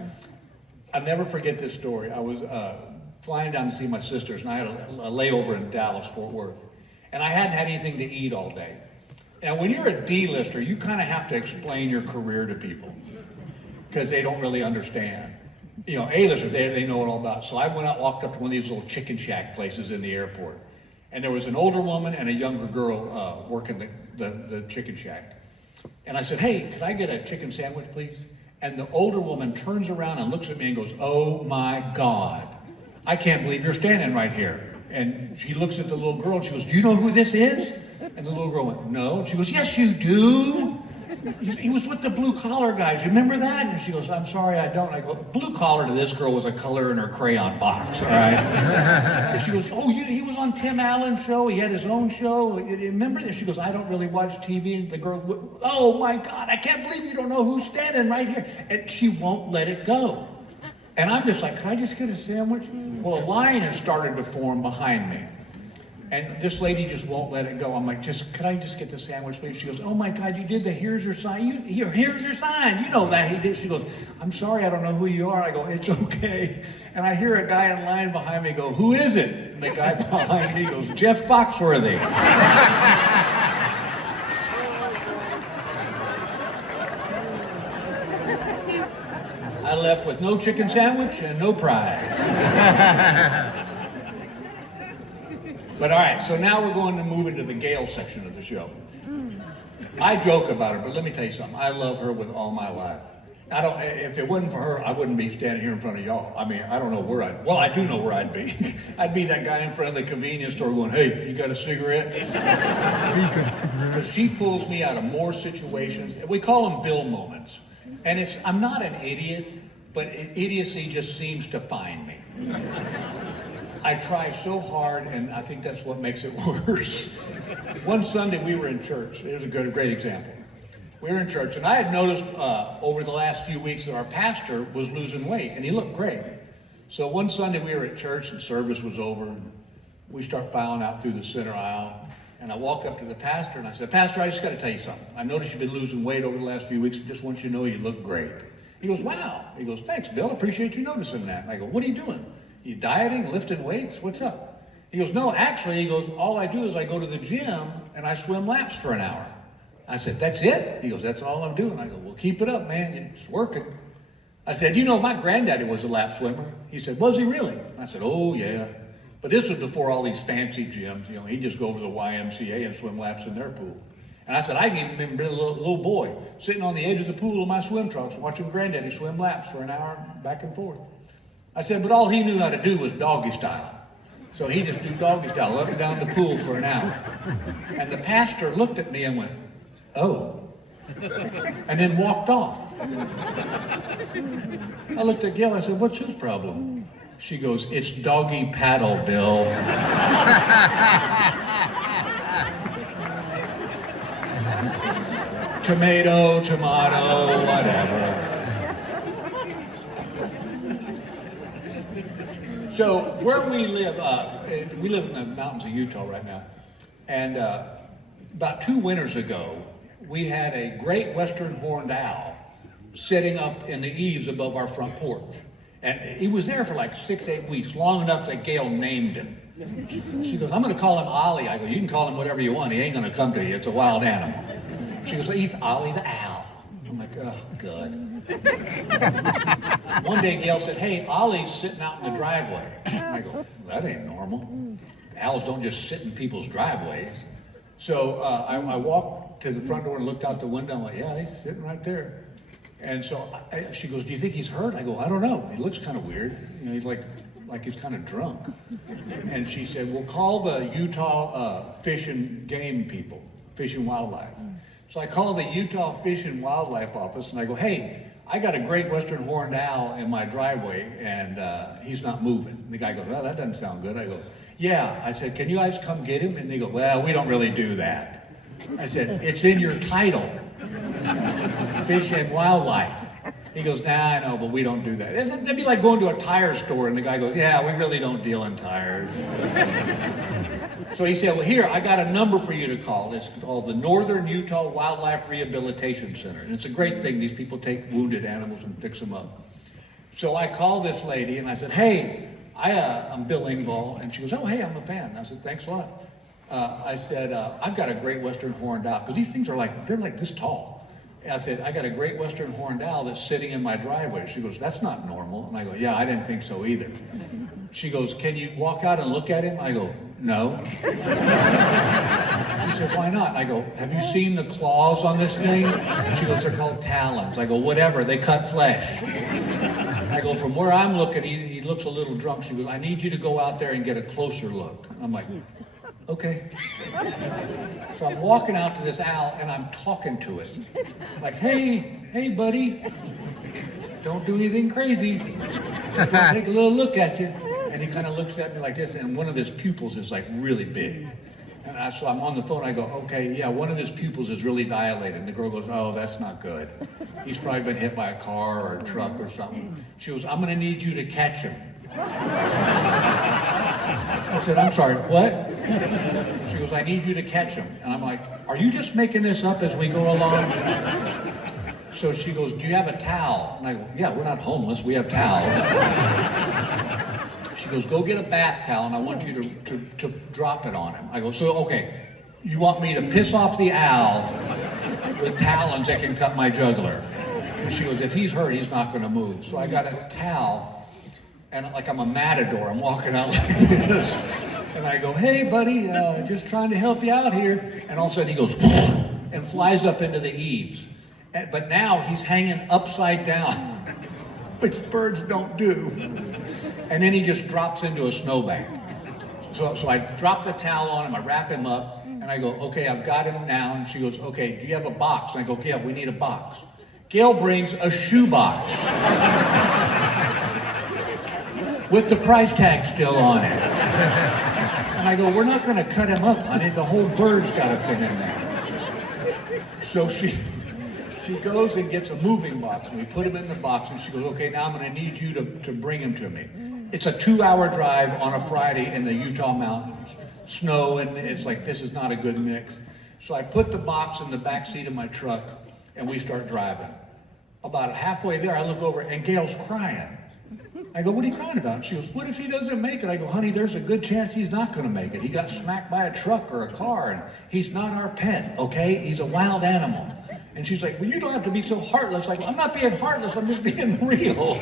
I'll never forget this story. I was flying down to see my sisters, and I had a layover in Dallas, Fort Worth. And I hadn't had anything to eat all day. And when you're a D-lister, you kind of have to explain your career to people because they don't really understand. A-listers, they know it all about. So I went out, walked up to one of these little chicken shack places in the airport. And there was an older woman and a younger girl working the chicken shack. And I said, hey, could I get a chicken sandwich, please? And the older woman turns around and looks at me and goes, oh my God, I can't believe you're standing right here. And she looks at the little girl and she goes, do you know who this is? And the little girl went, no. And she goes, yes, you do. He was with the blue collar guys. You remember that? And she goes, I'm sorry, I don't. I go, blue collar to this girl was a color in her crayon box, all right? And she goes, oh, he was on Tim Allen's show. He had his own show. You remember that? She goes, I don't really watch TV. And the girl, oh my God, I can't believe you don't know who's standing right here. And she won't let it go. And I'm just like, can I just get a sandwich? Well, a line has started to form behind me. And this lady just won't let it go. I'm like, could I just get the sandwich, please? She goes, oh my God, you did the here's your sign. Here's your sign. You know that he did. She goes, I'm sorry, I don't know who you are. I go, it's okay. And I hear a guy in line behind me go, who is it? And the guy behind me goes, Jeff Foxworthy. I left with no chicken sandwich and no pride. But all right, so now we're going to move into the Gail section of the show. I joke about her, but let me tell you something. I love her with all my life. If it wasn't for her, I wouldn't be standing here in front of y'all. I mean, I don't know where I do know where I'd be. I'd be that guy in front of the convenience store going, hey, you got a cigarette? Because she pulls me out of more situations. We call them Bill moments. And I'm not an idiot, but idiocy just seems to find me. I try so hard, and I think that's what makes it worse. One Sunday we were in church. It was a great example. We were in church, and I had noticed over the last few weeks that our pastor was losing weight, and he looked great. So one Sunday we were at church, and service was over, and we start filing out through the center aisle. And I walk up to the pastor, and I said, Pastor, I just got to tell you something. I noticed you've been losing weight over the last few weeks. I just want you to know you look great. He goes, wow. He goes, thanks, Bill. Appreciate you noticing that. And I go, what are you doing? You dieting, lifting weights? What's up? He goes, no, actually, he goes, all I do is I go to the gym and I swim laps for an hour. I said, that's it? He goes, that's all I'm doing. I go, well, keep it up, man. It's working. I said, my granddaddy was a lap swimmer. He said, was he really? I said, oh, yeah. But this was before all these fancy gyms. He'd just go over to the YMCA and swim laps in their pool. And I said, I can remember a little boy sitting on the edge of the pool in my swim trunks watching granddaddy swim laps for an hour back and forth. I said, but all he knew how to do was doggy style. So he just do doggy style up and down the pool for an hour. And the pastor looked at me and went, oh, and then walked off. I looked at Gail, I said, what's his problem? She goes, it's doggy paddle, Bill. Tomato, whatever. So where we live in the mountains of Utah right now, and about 2 winters ago, we had a great western horned owl sitting up in the eaves above our front porch. And he was there for like 6-8 weeks, long enough that Gail named him. She goes, I'm going to call him Ollie. I go, you can call him whatever you want. He ain't going to come to you. It's a wild animal. She goes, he's Ollie the owl. I'm like, oh, good. One day Gail said, hey, Ollie's sitting out in the driveway. I go, that ain't normal. Owls don't just sit in people's driveways. So I walked to the front door and looked out the window. I'm like, yeah, he's sitting right there. And so she goes, do you think he's hurt? I go, I don't know. He looks kind of weird. He's like he's kind of drunk. And she said, well, call the Utah Fish and Game people, Fish and Wildlife. So I call the Utah Fish and Wildlife office and I go, hey, I got a great western horned owl in my driveway, and he's not moving. The guy goes, well, that doesn't sound good. I go, yeah. I said, can you guys come get him? And they go, well, we don't really do that. I said, it's in your title, Fish and Wildlife. He goes, nah, I know, but we don't do that. It'd be like going to a tire store and the guy goes, yeah, we really don't deal in tires. So he said, well, here, I got a number for you to call. It's called the Northern Utah Wildlife Rehabilitation Center. And it's a great thing. These people take wounded animals and fix them up. So I called this lady and I said, hey, I'm Bill Engvall. And she goes, oh, hey, I'm a fan. And I said, thanks a lot. I said, I've got a great western horned owl, because these things are they're like this tall. I said, I got a great western horned owl that's sitting in my driveway. She goes, that's not normal. And I go, yeah, I didn't think so either. She goes, can you walk out and look at him? I go, no. She said, why not? I go, have you seen the claws on this thing? She goes, they're called talons. I go, whatever, they cut flesh. I go, from where I'm looking, he looks a little drunk. She goes, I need you to go out there and get a closer look. I'm like, okay. So I'm walking out to this owl and I'm talking to it. Like, hey buddy, don't do anything crazy. Take a little look at you. And he kind of looks at me like this, and one of his pupils is like really big. And so I'm on the phone, I go, okay, yeah, one of his pupils is really dilated. And the girl goes, oh, that's not good. He's probably been hit by a car or a truck or something. She goes, I'm gonna need you to catch him. I said, I'm sorry, what? She goes, I need you to catch him. And I'm like, are you just making this up as we go along? So she goes, do you have a towel? And I go, yeah, we're not homeless, we have towels. She goes, go get a bath towel and I want you to drop it on him. I go, so, okay, you want me to piss off the owl with talons that can cut my jugular? And she goes, if he's hurt, he's not gonna move. So I got a towel, and like I'm a matador, I'm walking out like this. And I go, hey buddy, just trying to help you out here. And all of a sudden he goes, and flies up into the eaves. But now he's hanging upside down, which birds don't do. And then he just drops into a snowbank. So I drop the towel on him, I wrap him up, and I go, okay, I've got him now. And she goes, okay, do you have a box? And I go, yeah, we need a box. Gail brings a shoe box with the price tag still on it. And I go, we're not gonna cut him up, honey, the whole bird's gotta fit in there. So she goes and gets a moving box, and we put him in the box, and she goes, okay, now I'm gonna need you to bring him to me. It's a 2-hour drive on a Friday in the Utah mountains. Snow, and it's like, this is not a good mix. So I put the box in the back seat of my truck, and we start driving. About halfway there, I look over, and Gail's crying. I go, what are you crying about? She goes, what if he doesn't make it? I go, honey, there's a good chance he's not gonna make it. He got smacked by a truck or a car, and he's not our pet, okay? He's a wild animal. And she's like, well, you don't have to be so heartless. Like, I'm not being heartless, I'm just being real.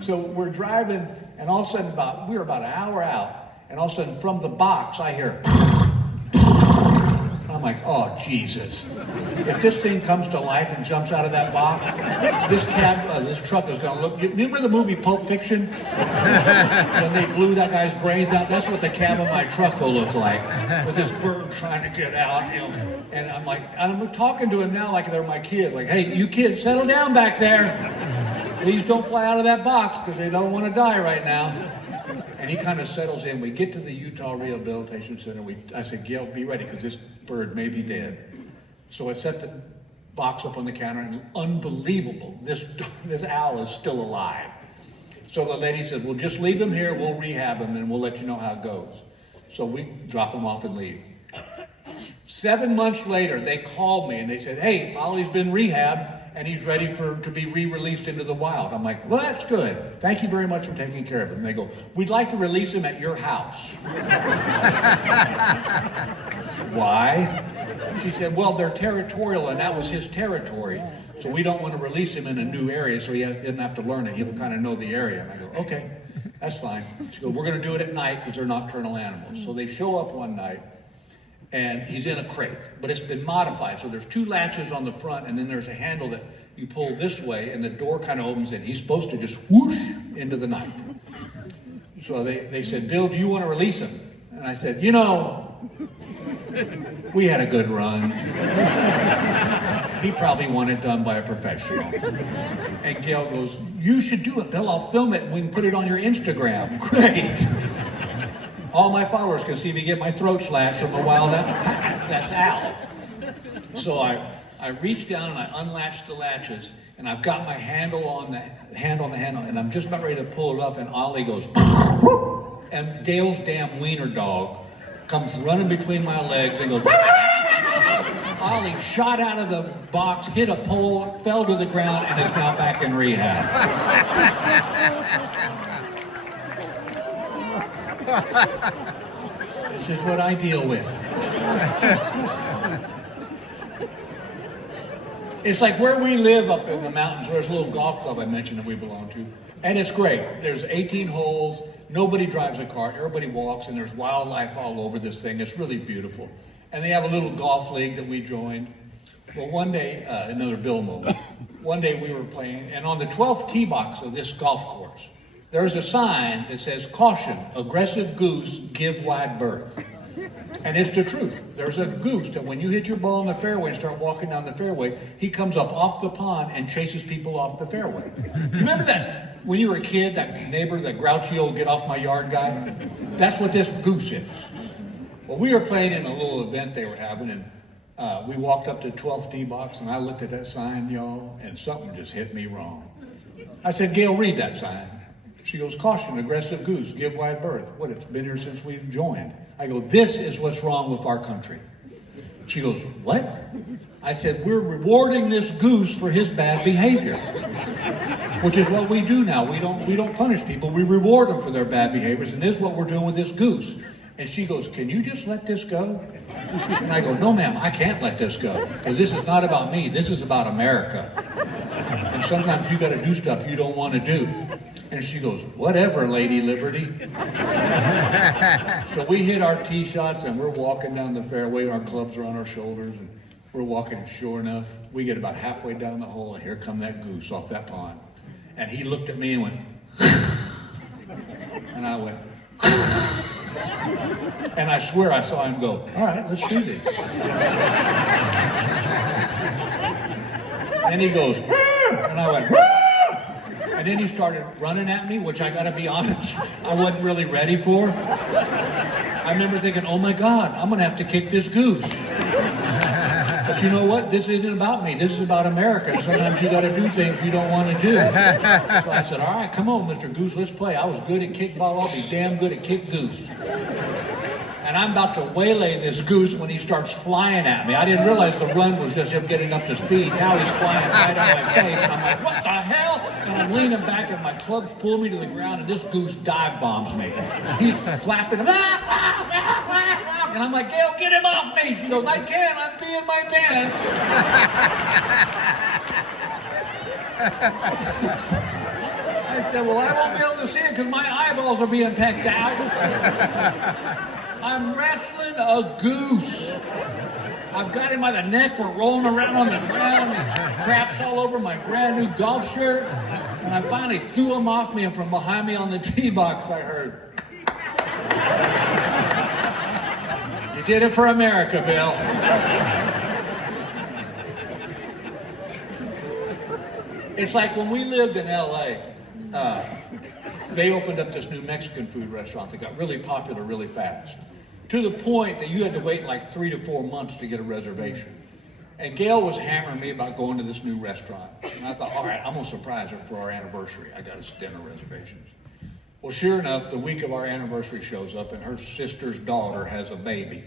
So we're driving, and all of a sudden, we were about an hour out, and all of a sudden, from the box, I hear, and I'm like, oh, Jesus. If this thing comes to life and jumps out of that box, this truck is gonna look, remember the movie Pulp Fiction? When they blew that guy's brains out? That's what the cab of my truck will look like, with this bird trying to get out, you know. And I'm like, and I'm talking to him now like they're my kid, like, hey, you kids, settle down back there. Please don't fly out of that box, because they don't want to die right now. And he kind of settles in. We get to the Utah Rehabilitation Center. I said, Gail, be ready, because this bird may be dead. So I set the box up on the counter, and unbelievable, this owl is still alive. So the lady said, well, just leave him here, we'll rehab him, and we'll let you know how it goes. So we drop him off and leave. 7 months later, they called me, and they said, hey, Ollie's been rehabbed, and he's ready to be re-released into the wild. I'm like, well, that's good. Thank you very much for taking care of him. And they go, we'd like to release him at your house. Why? She said, well, they're territorial, and that was his territory. So we don't want to release him in a new area, so he doesn't have to learn it. He'll kind of know the area. And I go, okay, that's fine. She goes, we're going to do it at night because they're nocturnal animals. So they show up one night, and he's in a crate, but it's been modified. So there's 2 latches on the front, and then there's a handle that you pull this way, and the door kind of opens, and he's supposed to just whoosh into the night. So they said, Bill, do you want to release him? And I said, you know, we had a good run. He probably wanted it done by a professional. And Gail goes, you should do it, Bill. I'll film it and we can put it on your Instagram. Great. All my followers can see me get my throat slashed from a wild owl. That's owl. So I reach down and I unlatch the latches, and I've got my handle on the handle, and I'm just about ready to pull it off, and Ollie goes, and Gail's damn wiener dog comes running between my legs and goes, Ollie shot out of the box, hit a pole, fell to the ground, and is now back in rehab. This is what I deal with. It's like where we live up in the mountains, there's a little golf club I mentioned that we belong to. And it's great. There's 18 holes. Nobody drives a car. Everybody walks, and there's wildlife all over this thing. It's really beautiful. And they have a little golf league that we joined. Well, one day, another Bill moment. One day we were playing, and on the 12th tee box of this golf course, there's a sign that says, caution, aggressive goose, give wide berth. And it's the truth. There's a goose that when you hit your ball in the fairway and start walking down the fairway, he comes up off the pond and chases people off the fairway. Remember that when you were a kid, that neighbor, that grouchy old get off my yard guy? That's what this goose is. Well, we were playing in a little event they were having, and we walked up to 12th tee box, and I looked at that sign, y'all, and something just hit me wrong. I said, Gail, read that sign. She goes, caution, aggressive goose, give wide berth. What, it's been here since we joined. I go, this is what's wrong with our country. She goes, what? I said, we're rewarding this goose for his bad behavior, which is what we do now. We don't punish people, we reward them for their bad behaviors, and this is what we're doing with this goose. And she goes, can you just let this go? And I go, no ma'am, I can't let this go, because this is not about me, this is about America. And sometimes you gotta do stuff you don't want to do. And she goes, whatever, Lady Liberty. So we hit our tee shots, and we're walking down the fairway, our clubs are on our shoulders, and we're walking, and sure enough, we get about halfway down the hole, and here come that goose off that pond. And he looked at me and went, and I went, and I swear I saw him go, all right, let's do this. And he goes, and I went, and then he started running at me, which I gotta be honest, I wasn't really ready for. I remember thinking, oh my God, I'm gonna have to kick this goose. But you know what? This isn't about me. This is about America. And sometimes you gotta do things you don't want to do. So I said, all right, come on, Mr. Goose, let's play. I was good at kickball. I'll be damn good at kick goose. And I'm about to waylay this goose when he starts flying at me. I didn't realize the run was just him getting up to speed. Now he's flying right at my face. And I'm like, what the hell? And I'm leaning back and my clubs pull me to the ground and this goose dive bombs me. He's flapping. And I'm like, Gail, get him off me. She goes, I can't. I'm peeing my pants. I said, well, I won't be able to see it because my eyeballs are being pecked out. I'm wrestling a goose. I've got him by the neck. We're rolling around on the ground. There's craps all over my brand new golf shirt. And I finally threw him off me, and from behind me on the tee box, I heard, you did it for America, Bill. It's like when we lived in LA, they opened up this new Mexican food restaurant that got really popular really fast, to the point that you had to wait like 3 to 4 months to get a reservation. And Gail was hammering me about going to this new restaurant. And I thought, all right, I'm gonna surprise her for our anniversary. I got us dinner reservations. Well, sure enough, the week of our anniversary shows up, and her sister's daughter has a baby.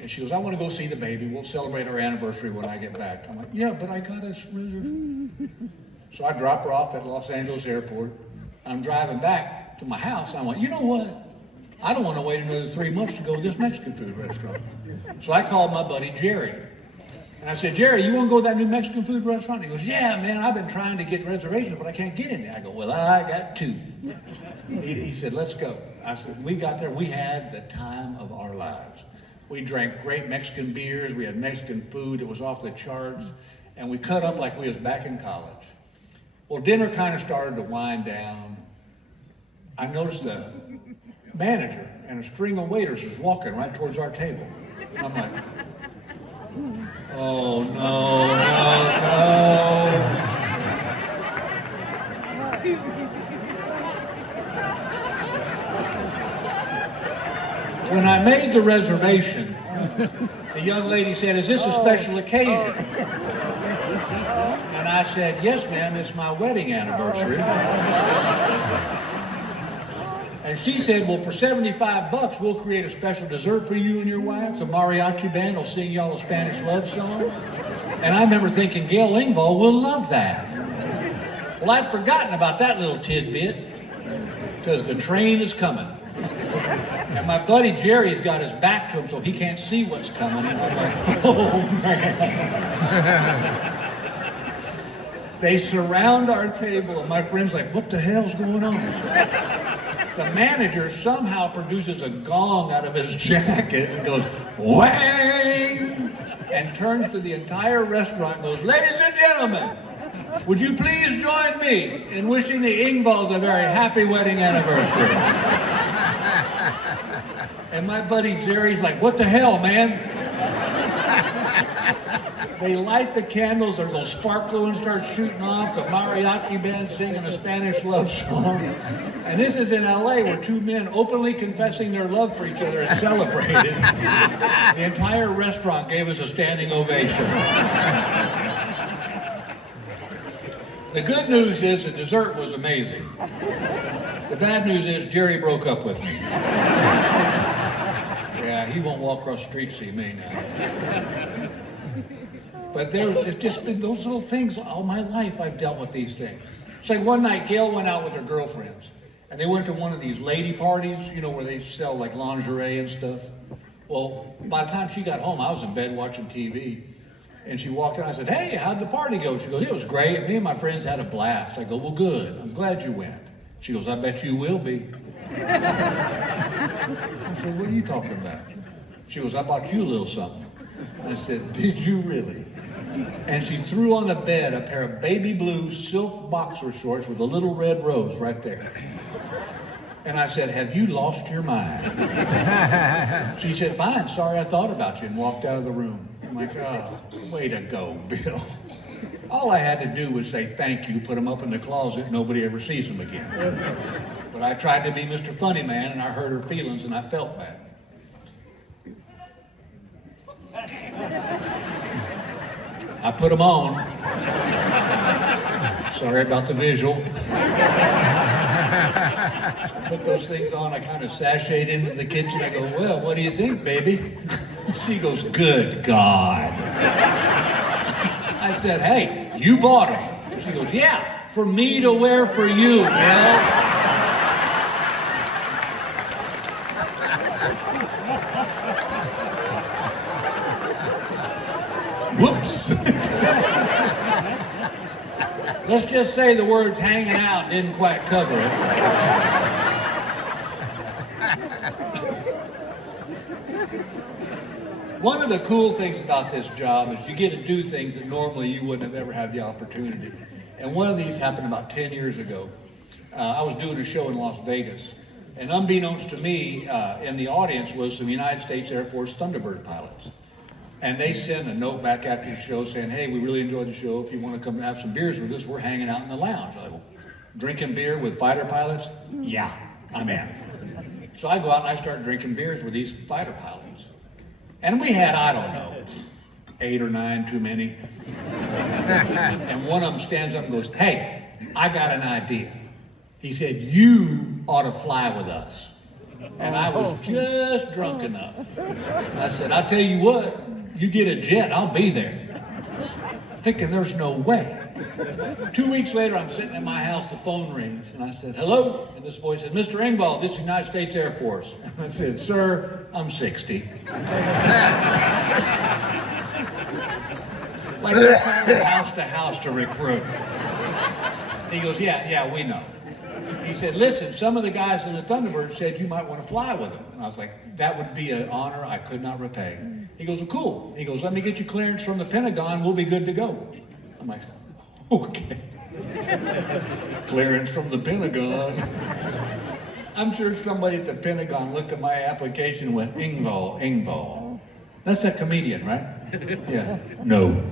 And she goes, I want to go see the baby. We'll celebrate our anniversary when I get back. I'm like, yeah, but I got us reservation. So I drop her off at Los Angeles Airport. I'm driving back to my house. And I went, you know what? I don't want to wait another 3 months to go to this Mexican food restaurant. So I called my buddy Jerry. And I said, Jerry, you want to go to that new Mexican food restaurant? He goes, yeah, man, I've been trying to get reservations, but I can't get in there. I go, well, I got 2. He said, let's go. I said, we got there. We had the time of our lives. We drank great Mexican beers. We had Mexican food that was off the charts. And we cut up like we was back in college. Well, dinner kind of started to wind down. I noticed a manager and a string of waiters was walking right towards our table. And I'm like, oh, no. When I made the reservation, the young lady said, "Is this a special occasion?" And I said, "Yes, ma'am, it's my wedding anniversary." And she said, "Well, for $75, we'll create a special dessert for you and your wife. The mariachi band will sing y'all a Spanish love song." And I remember thinking, Gail Engvall will love that. Well, I'd forgotten about that little tidbit, because the train is coming. And my buddy Jerry's got his back to him so he can't see what's coming. And I'm like, oh man. They surround our table and my friend's like, what the hell's going on? The manager somehow produces a gong out of his jacket and goes, wang! And turns to the entire restaurant and goes, ladies and gentlemen, would you please join me in wishing the Engvalls a very happy wedding anniversary? And my buddy Jerry's like, what the hell, man? They light the candles, there's those sparklers start shooting off, the mariachi band singing a Spanish love song. And this is in LA where two men openly confessing their love for each other and celebrated. The entire restaurant gave us a standing ovation. The good news is the dessert was amazing. The bad news is Jerry broke up with me. Yeah, he won't walk across the street to see me now. But there's just been those little things all my life I've dealt with these things. It's like one night Gail went out with her girlfriends and they went to one of these lady parties, you know, where they sell like lingerie and stuff. Well, by the time she got home, I was in bed watching TV. And she walked in, I said, hey, how'd the party go? She goes, it was great. Me and my friends had a blast. I go, well, good. I'm glad you went. She goes, I bet you will be. I said, what are you talking about? She goes, I bought you a little something. I said, did you really? And she threw on the bed a pair of baby blue silk boxer shorts with a little red rose right there. And I said, have you lost your mind? She said, fine, sorry I thought about you, and walked out of the room. I'm like, oh, way to go, Bill. All I had to do was say thank you, put them up in the closet, nobody ever sees them again. But I tried to be Mr. Funny Man, and I hurt her feelings, and I felt bad. I put them on. Sorry about the visual. I put those things on, I kind of sashayed into the kitchen. I go, well, what do you think, baby? She goes, good God. I said, hey, you bought them. She goes, yeah, for me to wear for you, Bill. Whoops. Let's just say the words hanging out didn't quite cover it. One of the cool things about this job is you get to do things that normally you wouldn't have ever had the opportunity. And one of these happened about 10 years ago. I was doing a show in Las Vegas. And unbeknownst to me, in the audience was some United States Air Force Thunderbird pilots. And they sent a note back after the show saying, hey, we really enjoyed the show. If you want to come have some beers with us, we're hanging out in the lounge. I'm like, well, drinking beer with fighter pilots? Yeah, I'm in. So I go out and I start drinking beers with these fighter pilots. And we had, I don't know, 8 or 9 too many. And one of them stands up and goes, hey, I got an idea. He said, you ought to fly with us. And I was just drunk enough. I said, I'll tell you what, you get a jet, I'll be there. Thinking there's no way. 2 weeks later, I'm sitting in my house, the phone rings, and I said, hello? And this voice said, Mr. Engvall, this is United States Air Force. And I said, sir, I'm 60. Like they're calling house to house to recruit. He goes, yeah, we know. He said, listen, some of the guys in the Thunderbirds said you might want to fly with them. And I was like, that would be an honor I could not repay. He goes, well, cool. He goes, let me get you clearance from the Pentagon. We'll be good to go. I'm like, okay. Clearance from the Pentagon. I'm sure somebody at the Pentagon looked at my application and went, Engvall. That's a comedian, right? Yeah. No.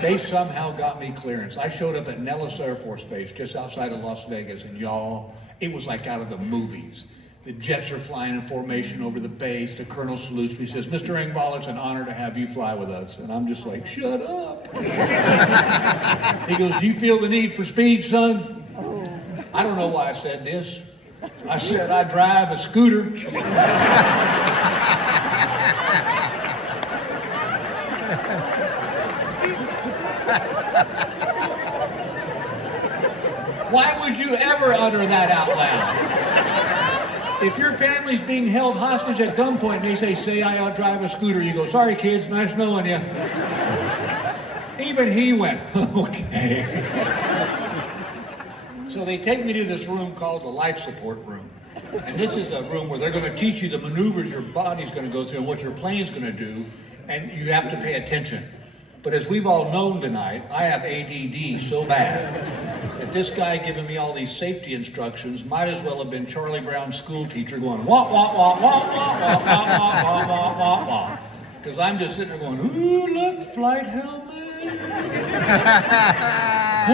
They somehow got me clearance. I showed up at Nellis Air Force Base just outside of Las Vegas, and y'all, it was like out of the movies. The jets are flying in formation over the base. The colonel salutes me, says, Mr. Engvall, it's an honor to have you fly with us. And I'm just like, shut up. He goes, do you feel the need for speed, son? I don't know why I said this. I said, I drive a scooter. Why would you ever utter that out loud? If your family's being held hostage at gunpoint and they say I drive a scooter, you go, sorry kids, nice knowing you. Even he went, okay. So they take me to this room called the life support room. And this is a room where they're going to teach you the maneuvers your body's going to go through and what your plane's going to do, and you have to pay attention. But as we've all known tonight, I have ADD so bad that this guy giving me all these safety instructions might as well have been Charlie Brown's school teacher going, wah, wah, wah, wah, wah, wah, wah, wah, wah, wah, wah, wah. Because I'm just sitting there going, ooh, look, flight helmet.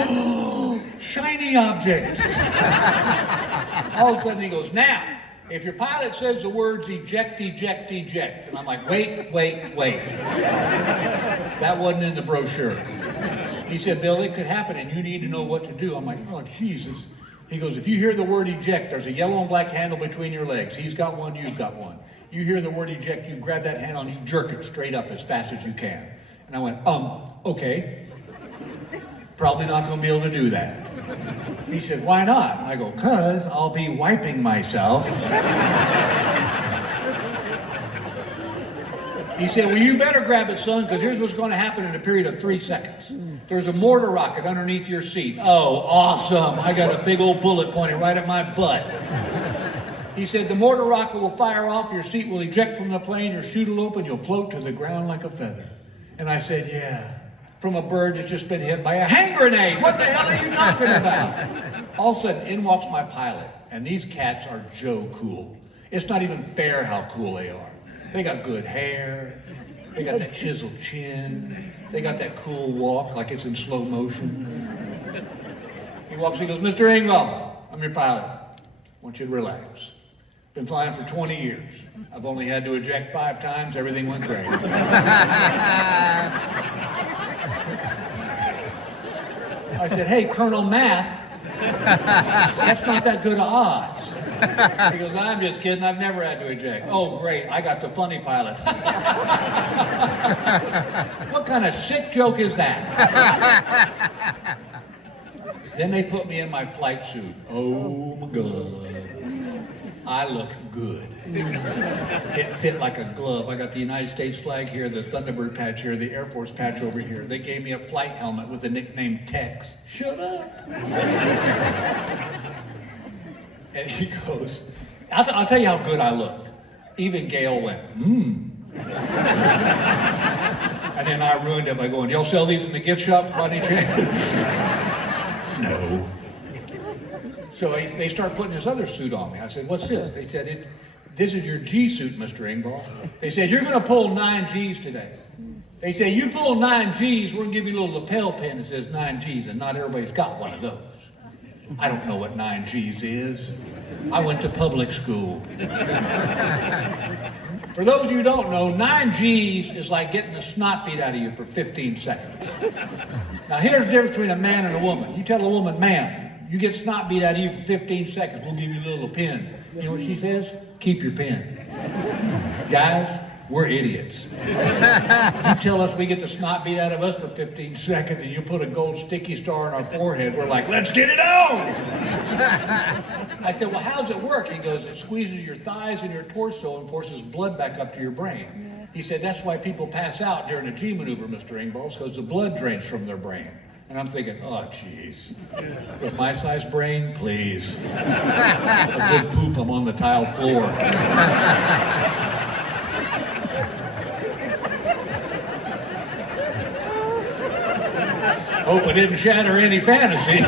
Oh, shiny object. All of a sudden he goes, now, if your pilot says the words eject, eject, eject, and I'm like, wait. That wasn't in the brochure. He said, Bill, it could happen and you need to know what to do. I'm like, oh, Jesus. He goes, if you hear the word eject, there's a yellow and black handle between your legs. He's got one, you've got one. You hear the word eject, you grab that handle and you jerk it straight up as fast as you can. And I went, okay. Probably not going to be able to do that. He said, why not? I go, 'cause I'll be wiping myself. He said, well, you better grab it, son, because here's what's going to happen in a period of 3 seconds. There's a mortar rocket underneath your seat. Oh, awesome. I got a big old bullet pointed right at my butt. He said, the mortar rocket will fire off, your seat will eject from the plane, your chute will open, you'll float to the ground like a feather. And I said, yeah, from a bird that's just been hit by a hand grenade. What the hell are you talking about? All of a sudden, in walks my pilot, and these cats are Joe cool. It's not even fair how cool they are. They got good hair, they got that chiseled chin, they got that cool walk like it's in slow motion. He walks, he goes, Mr. Engvall, I'm your pilot. I want you to relax. Been flying for 20 years. I've only had to eject 5 times, everything went great. I said, hey, Colonel Math, that's not that good of odds. He goes, I'm just kidding, I've never had to eject. Oh, great, I got the funny pilot. What kind of sick joke is that? Then they put me in my flight suit. Oh my God. I look good. It fit like a glove. I got the United States flag here, the Thunderbird patch here, the Air Force patch over here. They gave me a flight helmet with the nickname Tex. Shut up. And he goes, I'll tell you how good I looked. Even Gail went, And then I ruined it by going, y'all sell these in the gift shop, Ronnie Chan? No. So they start putting this other suit on me. I said, what's this? They said, this is your G suit, Mr. Engvall. They said, you're going to pull 9 Gs today. They say, you pull 9 Gs, we're going to give you a little lapel pin that says 9 Gs, and not everybody's got one of those. I don't know what 9 Gs is. I went to public school. For those of you who don't know, 9 Gs is like getting the snot beat out of you for 15 seconds. Now here's the difference between a man and a woman. You tell a woman, ma'am, you get snot beat out of you for 15 seconds, we'll give you a little pin. You know what she says? Keep your pin. Guys, we're idiots. You tell us we get the snot beat out of us for 15 seconds and you put a gold sticky star on our forehead, we're like, let's get it on! I said, well, how's it work? He goes, it squeezes your thighs and your torso and forces blood back up to your brain. He said, that's why people pass out during a G maneuver, Mr. Engvall, because the blood drains from their brain. And I'm thinking, oh, jeez. With my size brain, please. A good poop, I'm on the tile floor. Hope I didn't shatter any fantasies.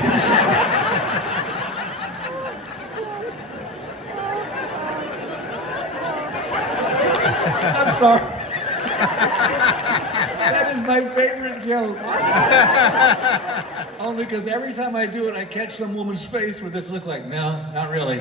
I'm sorry. That is my favorite. favorite joke. Only because every time I do it, I catch some woman's face with this look like, no, not really.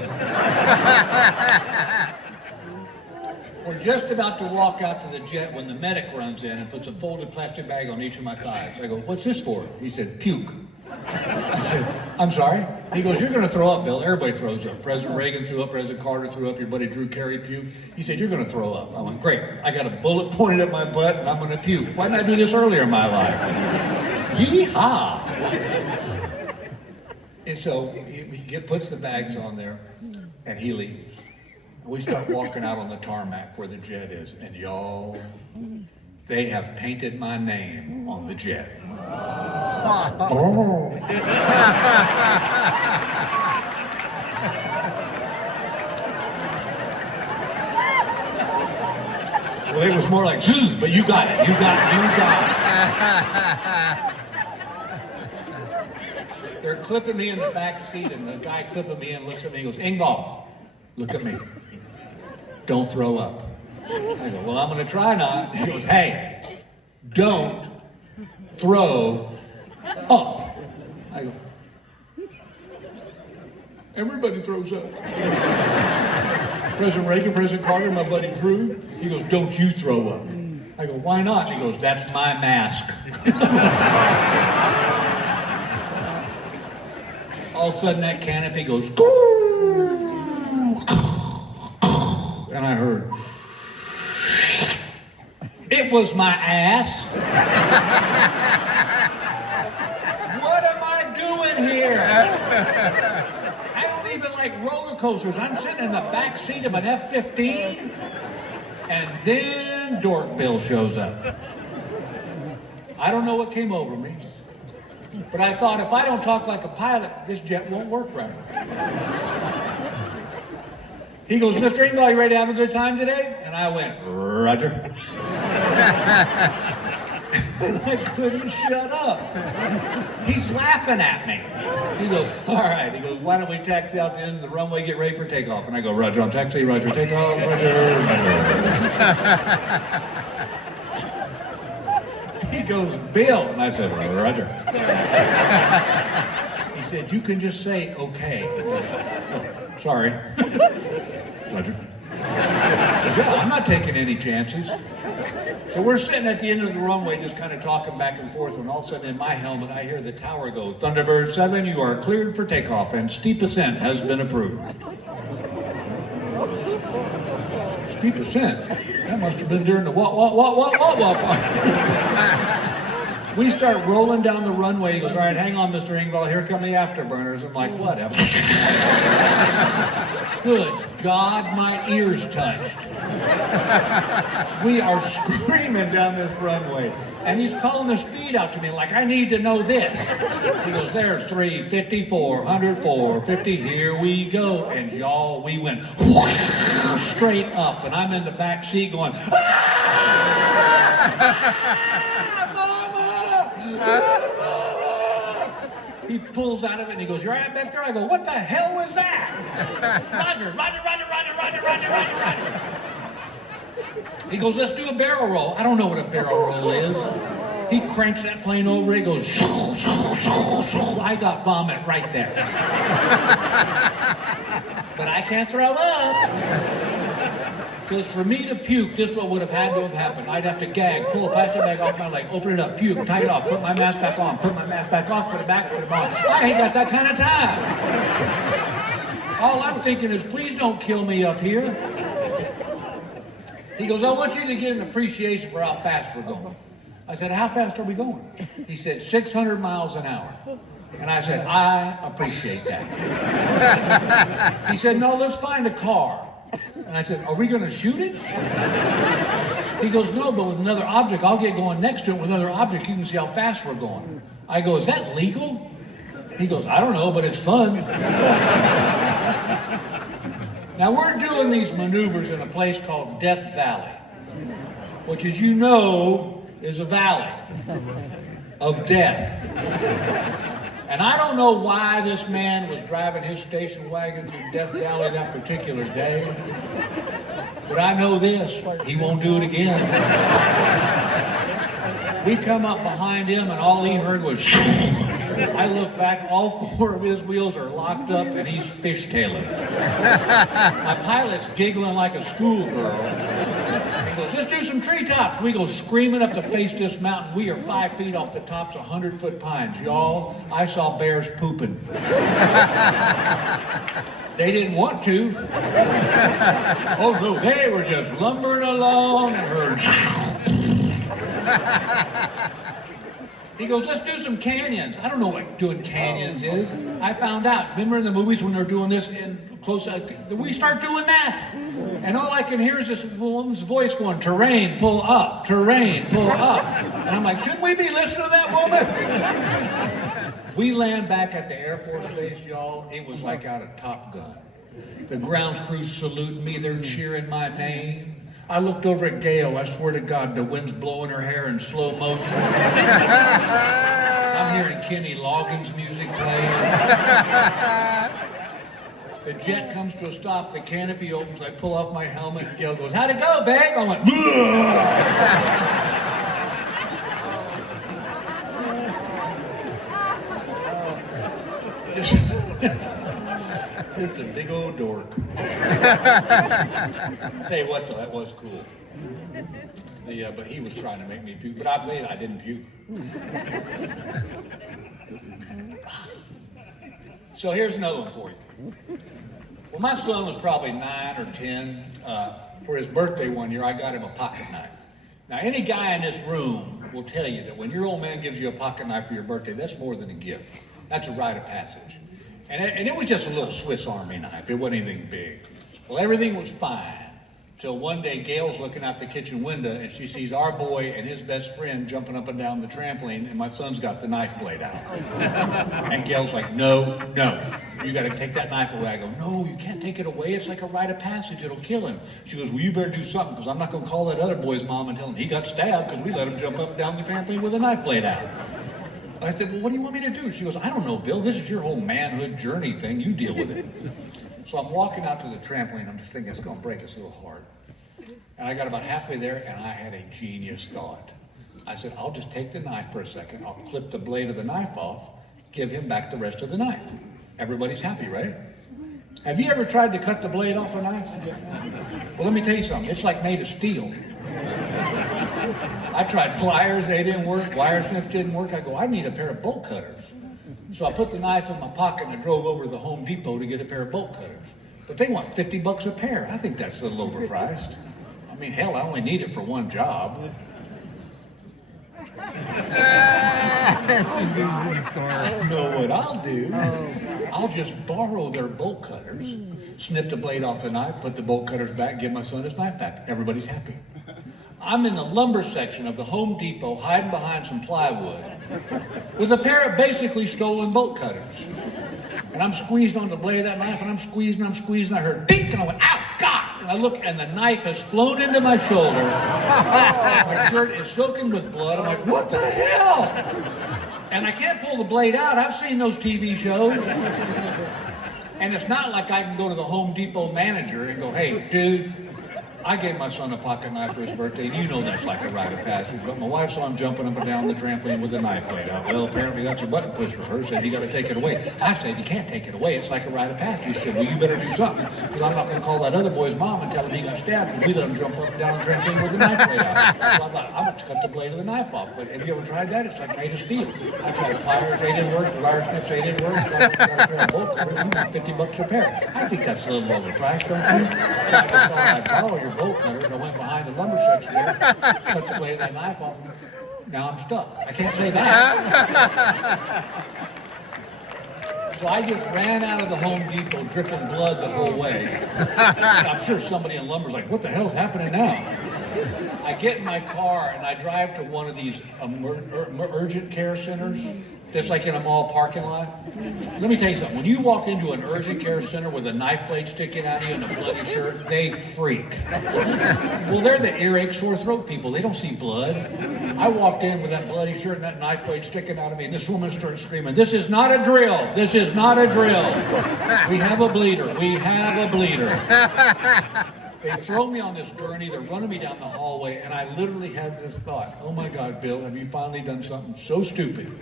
We're just about to walk out to the jet when the medic runs in and puts a folded plastic bag on each of my thighs. I go, what's this for? He said, puke. I said, I'm sorry? He goes, you're going to throw up, Bill. Everybody throws up. President Reagan threw up. President Carter threw up. Your buddy Drew Carey puked. He said, you're going to throw up. I went, great. I got a bullet pointed at my butt and I'm going to puke. Why didn't I do this earlier in my life? Yee-haw! And so he puts the bags on there and he leaves. We start walking out on the tarmac where the jet is, and y'all, they have painted my name on the jet. Oh. Well, it was more like, but you got it, you got it. They're clipping me in the back seat, and the guy clipping me in looks at me and goes, Engvall, look at me. Don't throw up. I go, well, I'm going to try not. He goes, hey, don't throw up. I go, everybody throws up. President Reagan, President Carter, my buddy Drew, he goes, don't you throw up. I go, why not? He goes, that's my mask. All of a sudden that canopy goes, and I heard, it was my ass. What am I doing here? I don't even like roller coasters. I'm sitting in the back seat of an F-15, and then Dork Bill shows up. I don't know what came over me, but I thought if I don't talk like a pilot, this jet won't work right. He goes, Mr. Engvall, you ready to have a good time today? And I went, Roger. And I couldn't shut up. He's laughing at me. He goes, all right. He goes, why don't we taxi out to the end of the runway, get ready for takeoff? And I go, Roger, on taxi, Roger, takeoff, Roger. He goes, Bill. And I said, Roger. He said, you can just say, okay. Oh, sorry. Roger. Yeah, I'm not taking any chances. So we're sitting at the end of the runway just kind of talking back and forth when all of a sudden in my helmet I hear the tower go, Thunderbird 7, you are cleared for takeoff and steep ascent has been approved. Steep ascent? That must have been during the what part. We start rolling down the runway. He goes, all right, hang on, Mr. Engvall. Here come the afterburners. I'm like, whatever. Good God, my ears touched. We are screaming down this runway. And he's calling the speed out to me like, I need to know this. He goes, there's 350, 400, 450. Here we go. And y'all, we went straight up. And I'm in the back seat going, He pulls out of it and he goes, you're right back there? I go, what the hell was that? Roger. He goes, let's do a barrel roll. I don't know what a barrel roll is. He cranks that plane over, he goes, I got vomit right there. But I can't throw up. Because for me to puke, this is what would have had to have happened. I'd have to gag, pull a plastic bag off my leg, open it up, puke, tie it off, put my mask back on, put my mask back off, put it back, put it on. I ain't got that kind of time. All I'm thinking is, please don't kill me up here. He goes, I want you to get an appreciation for how fast we're going. I said, how fast are we going? He said, 600 miles an hour. And I said, I appreciate that. He said, no, let's find a car. And I said, are we going to shoot it? He goes, no, but with another object, I'll get going next to it with another object. You can see how fast we're going. I go, is that legal? He goes, I don't know, but it's fun. Now, we're doing these maneuvers in a place called Death Valley, which, as you know, is a valley of death. And I don't know why this man was driving his station wagon through Death Valley that particular day, but I know this, he won't do it again. We come up behind him, and all he heard was I look back, all 4 of his wheels are locked up, and he's fishtailing. My pilot's giggling like a schoolgirl. He goes, let's do some treetops. We go screaming up to face this mountain. We are 5 feet off the tops of 100-foot pines. Y'all, I saw bears pooping. They didn't want to. Oh no, they were just lumbering along and heard. He goes, let's do some canyons. I don't know what doing canyons is. I found out. Remember in the movies when they're doing this in close, we start doing that. And all I can hear is this woman's voice going, terrain, pull up, terrain, pull up. And I'm like, shouldn't we be listening to that woman? We land back at the Air Force Base, y'all. It was like out of Top Gun. The grounds crew saluting me. They're cheering my name. I looked over at Gail. I swear to God, the wind's blowing her hair in slow motion. I'm hearing Kenny Loggins music playing. The jet comes to a stop. The canopy opens. I pull off my helmet. And Gail goes, how'd it go, babe? I went, just a big old dork. Tell you what, though, that was cool. But he was trying to make me puke. But I'll say it, I didn't puke. So here's another one for you. Well, my son was probably 9 or 10. For his birthday one year, I got him a pocket knife. Now, any guy in this room will tell you that when your old man gives you a pocket knife for your birthday, that's more than a gift. That's a rite of passage. And it was just a little Swiss Army knife. It wasn't anything big. Well, everything was fine. Till one day, Gail's looking out the kitchen window, and she sees our boy and his best friend jumping up and down the trampoline, and my son's got the knife blade out. And Gail's like, no, you got to take that knife away. I go, no, you can't take it away. It's like a rite of passage. It'll kill him. She goes, well, you better do something, because I'm not going to call that other boy's mom and tell him he got stabbed because we let him jump up and down the trampoline with a knife blade out. I said, well, what do you want me to do? She goes, I don't know, Bill. This is your whole manhood journey thing. You deal with it. So I'm walking out to the trampoline. I'm just thinking it's going to break his little heart. And I got about halfway there, and I had a genius thought. I said, I'll just take the knife for a second. I'll clip the blade of the knife off, give him back the rest of the knife. Everybody's happy, right? Have you ever tried to cut the blade off a knife? Well, let me tell you something. It's like made of steel. I tried pliers, they didn't work. Wire snips didn't work. I go, I need a pair of bolt cutters. So I put the knife in my pocket and I drove over to the Home Depot to get a pair of bolt cutters. But they want $50 a pair. I think that's a little overpriced. I mean, hell, I only need it for one job. I don't know what I'll do. I'll just borrow their bolt cutters, snip the blade off the knife, put the bolt cutters back, give my son his knife back. Everybody's happy. I'm in the lumber section of the Home Depot, hiding behind some plywood, with a pair of basically stolen bolt cutters. And I'm squeezing on the blade of that knife, and I'm squeezing, I heard dink, and I went, ow, God! And I look, and the knife has flown into my shoulder. My shirt is soaking with blood. I'm like, what the hell? And I can't pull the blade out. I've seen those TV shows. And it's not like I can go to the Home Depot manager and go, hey, dude, I gave my son a pocket knife for his birthday, and you know that's like a rite of passage, but my wife saw him jumping up and down the trampoline with a knife blade out. Well, apparently that's a button push for her, said you got to take it away. I said, you can't take it away, it's like a rite of passage. She said, well, you better do something, because I'm not going to call that other boy's mom and tell him he got stabbed, because we let him jump up and down the trampoline with a knife blade out. So I thought, I'm going to cut the blade of the knife off. But have you ever tried that? It's like made of steel. I tried pliers, they didn't work, the wire snips, they didn't work, got a pair of bolt cutters, $50 a pair. I think that's a little overpriced, don't you? So I just thought I'd borrow your bolt cutters, and I went behind the lumber section there, cut the blade of that knife off, and now I'm stuck. I can't say that. So I just ran out of the Home Depot dripping blood the whole way. And I'm sure somebody in lumber's like, what the hell's happening now? I get in my car and I drive to one of these urgent care centers that's like in a mall parking lot. Let me tell you something. When you walk into an urgent care center with a knife blade sticking out of you and a bloody shirt, they freak. Well, they're the earache, sore throat people. They don't see blood. I walked in with that bloody shirt and that knife blade sticking out of me, and this woman started screaming, this is not a drill. This is not a drill. We have a bleeder. We have a bleeder. They throw me on this gurney, they're running me down the hallway, and I literally had this thought, oh my God, Bill, have you finally done something so stupid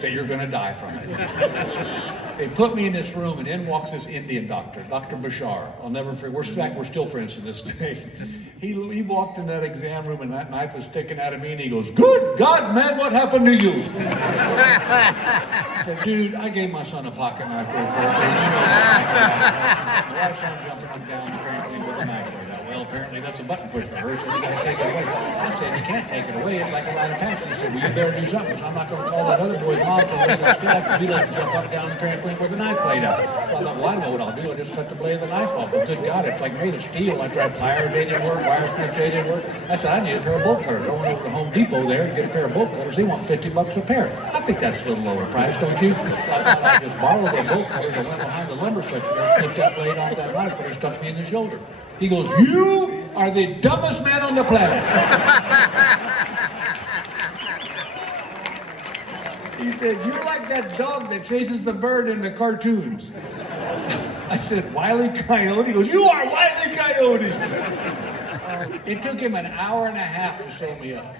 that you're gonna die from it? They put me in this room, and in walks this Indian doctor, Dr. Bashar. I'll never forget, we're still friends to this day. He walked in that exam room, and that knife was sticking out of me, and he goes, good God, man, what happened to you? I said, dude, I gave my son a pocket knife for his birthday. My wife's son jumping up and down the trampoline with a knife like that. Well, apparently that's a button push for her, so you gotta take it away. I said, you can't take it away, it's like a rite of passage. He said, well, you better do something. I'm not gonna call that other boy's mom for raising a staff because he doesn't jump up and down the trampoline with a knife blade out. So I thought, well, I know what I'll do. I'll just cut the blade of the knife off. But good God, it's like made of steel. I tried pliers, they didn't work, wire snips, they didn't work. I said, I need a pair of bolt cutters. I went over to Home Depot there and get a pair of bolt cutters. They want $50 a pair. I think that's a little lower price, don't you? So I thought I'd just borrow the bolt cutters. I went behind the lumber section and snipped that blade off that knife, but it stuck me in the shoulder. He goes, you are the dumbest man on the planet. He said, you're like that dog that chases the bird in the cartoons. I said, Wile E. Coyote? He goes, you are Wile E. Coyote. It took him an hour and a half to sew me up.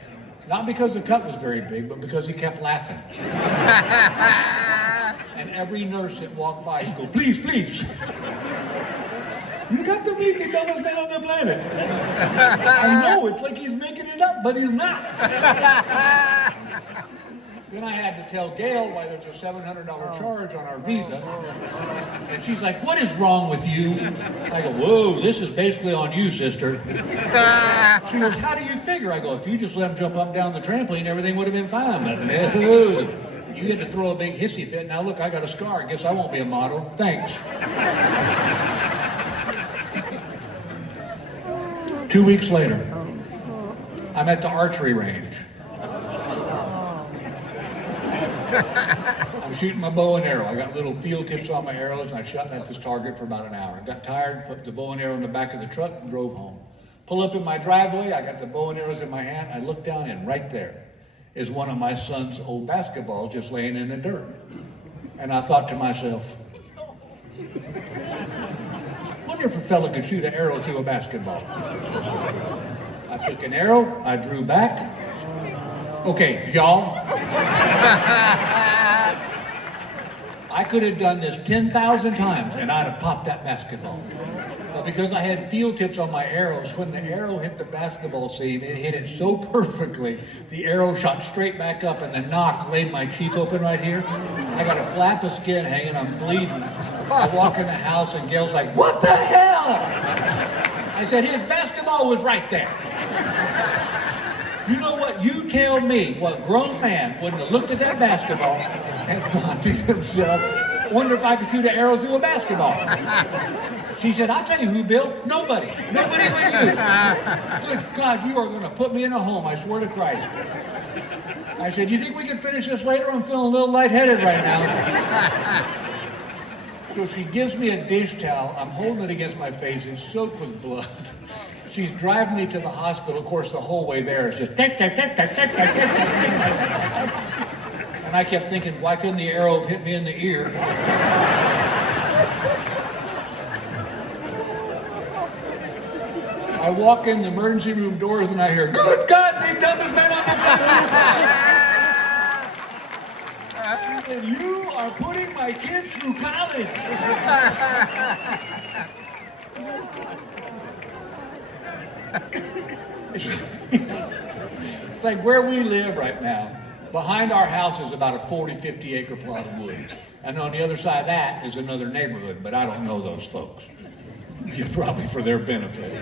Not because the cut was very big, but because he kept laughing. And every nurse that walked by, he'd go, please, please. You got to meet the dumbest man on the planet. I know, it's like he's making it up, but he's not. Then I had to tell Gail why there's a $700 charge on our visa. And she's like, what is wrong with you? I go, whoa, this is basically on you, sister. She goes, how do you figure? I go, if you just let him jump up and down the trampoline, everything would have been fine. But no, you get to throw a big hissy fit. Now look, I got a scar. I guess I won't be a model. Thanks. 2 weeks later, I'm at the archery range. I'm shooting my bow and arrow. I got little field tips on my arrows, and I shot at this target for about an hour. I got tired, put the bow and arrow in the back of the truck, and drove home. Pull up in my driveway, I got the bow and arrows in my hand. I look down, and right there is one of my son's old basketballs just laying in the dirt. And I thought to myself, wonder if a fella could shoot an arrow through a basketball. I took an arrow, I drew back. Okay, y'all. I could have done this 10,000 times and I'd have popped that basketball. But because I had field tips on my arrows, when the arrow hit the basketball seam, it hit it so perfectly, the arrow shot straight back up and the knock laid my cheek open right here. I got a flap of skin hanging, I'm bleeding. I walk in the house and Gail's like, what the hell? I said, his basketball was right there. You know what? You tell me what grown man wouldn't have looked at that basketball and thought to himself, wonder if I could shoot an arrow through a basketball. She said, I'll tell you who, Bill. Nobody. Nobody but you. Good God, you are going to put me in a home, I swear to Christ. I said, you think we can finish this later? I'm feeling a little lightheaded right now. So she gives me a dish towel. I'm holding it against my face. It's soaked with blood. She's driving me to the hospital. Of course, the whole way there is just tick, tick, tick, tick, tick, tick, tick, tick. And I kept thinking, why couldn't the arrow have hit me in the ear? I walk in the emergency room doors and I hear, good God, the dumbest man on the planet. And you are putting my kids through college. It's like where we live right now. Behind our house is about a 40, 50 acre plot of woods. And on the other side of that is another neighborhood, but I don't know those folks. You're probably for their benefit.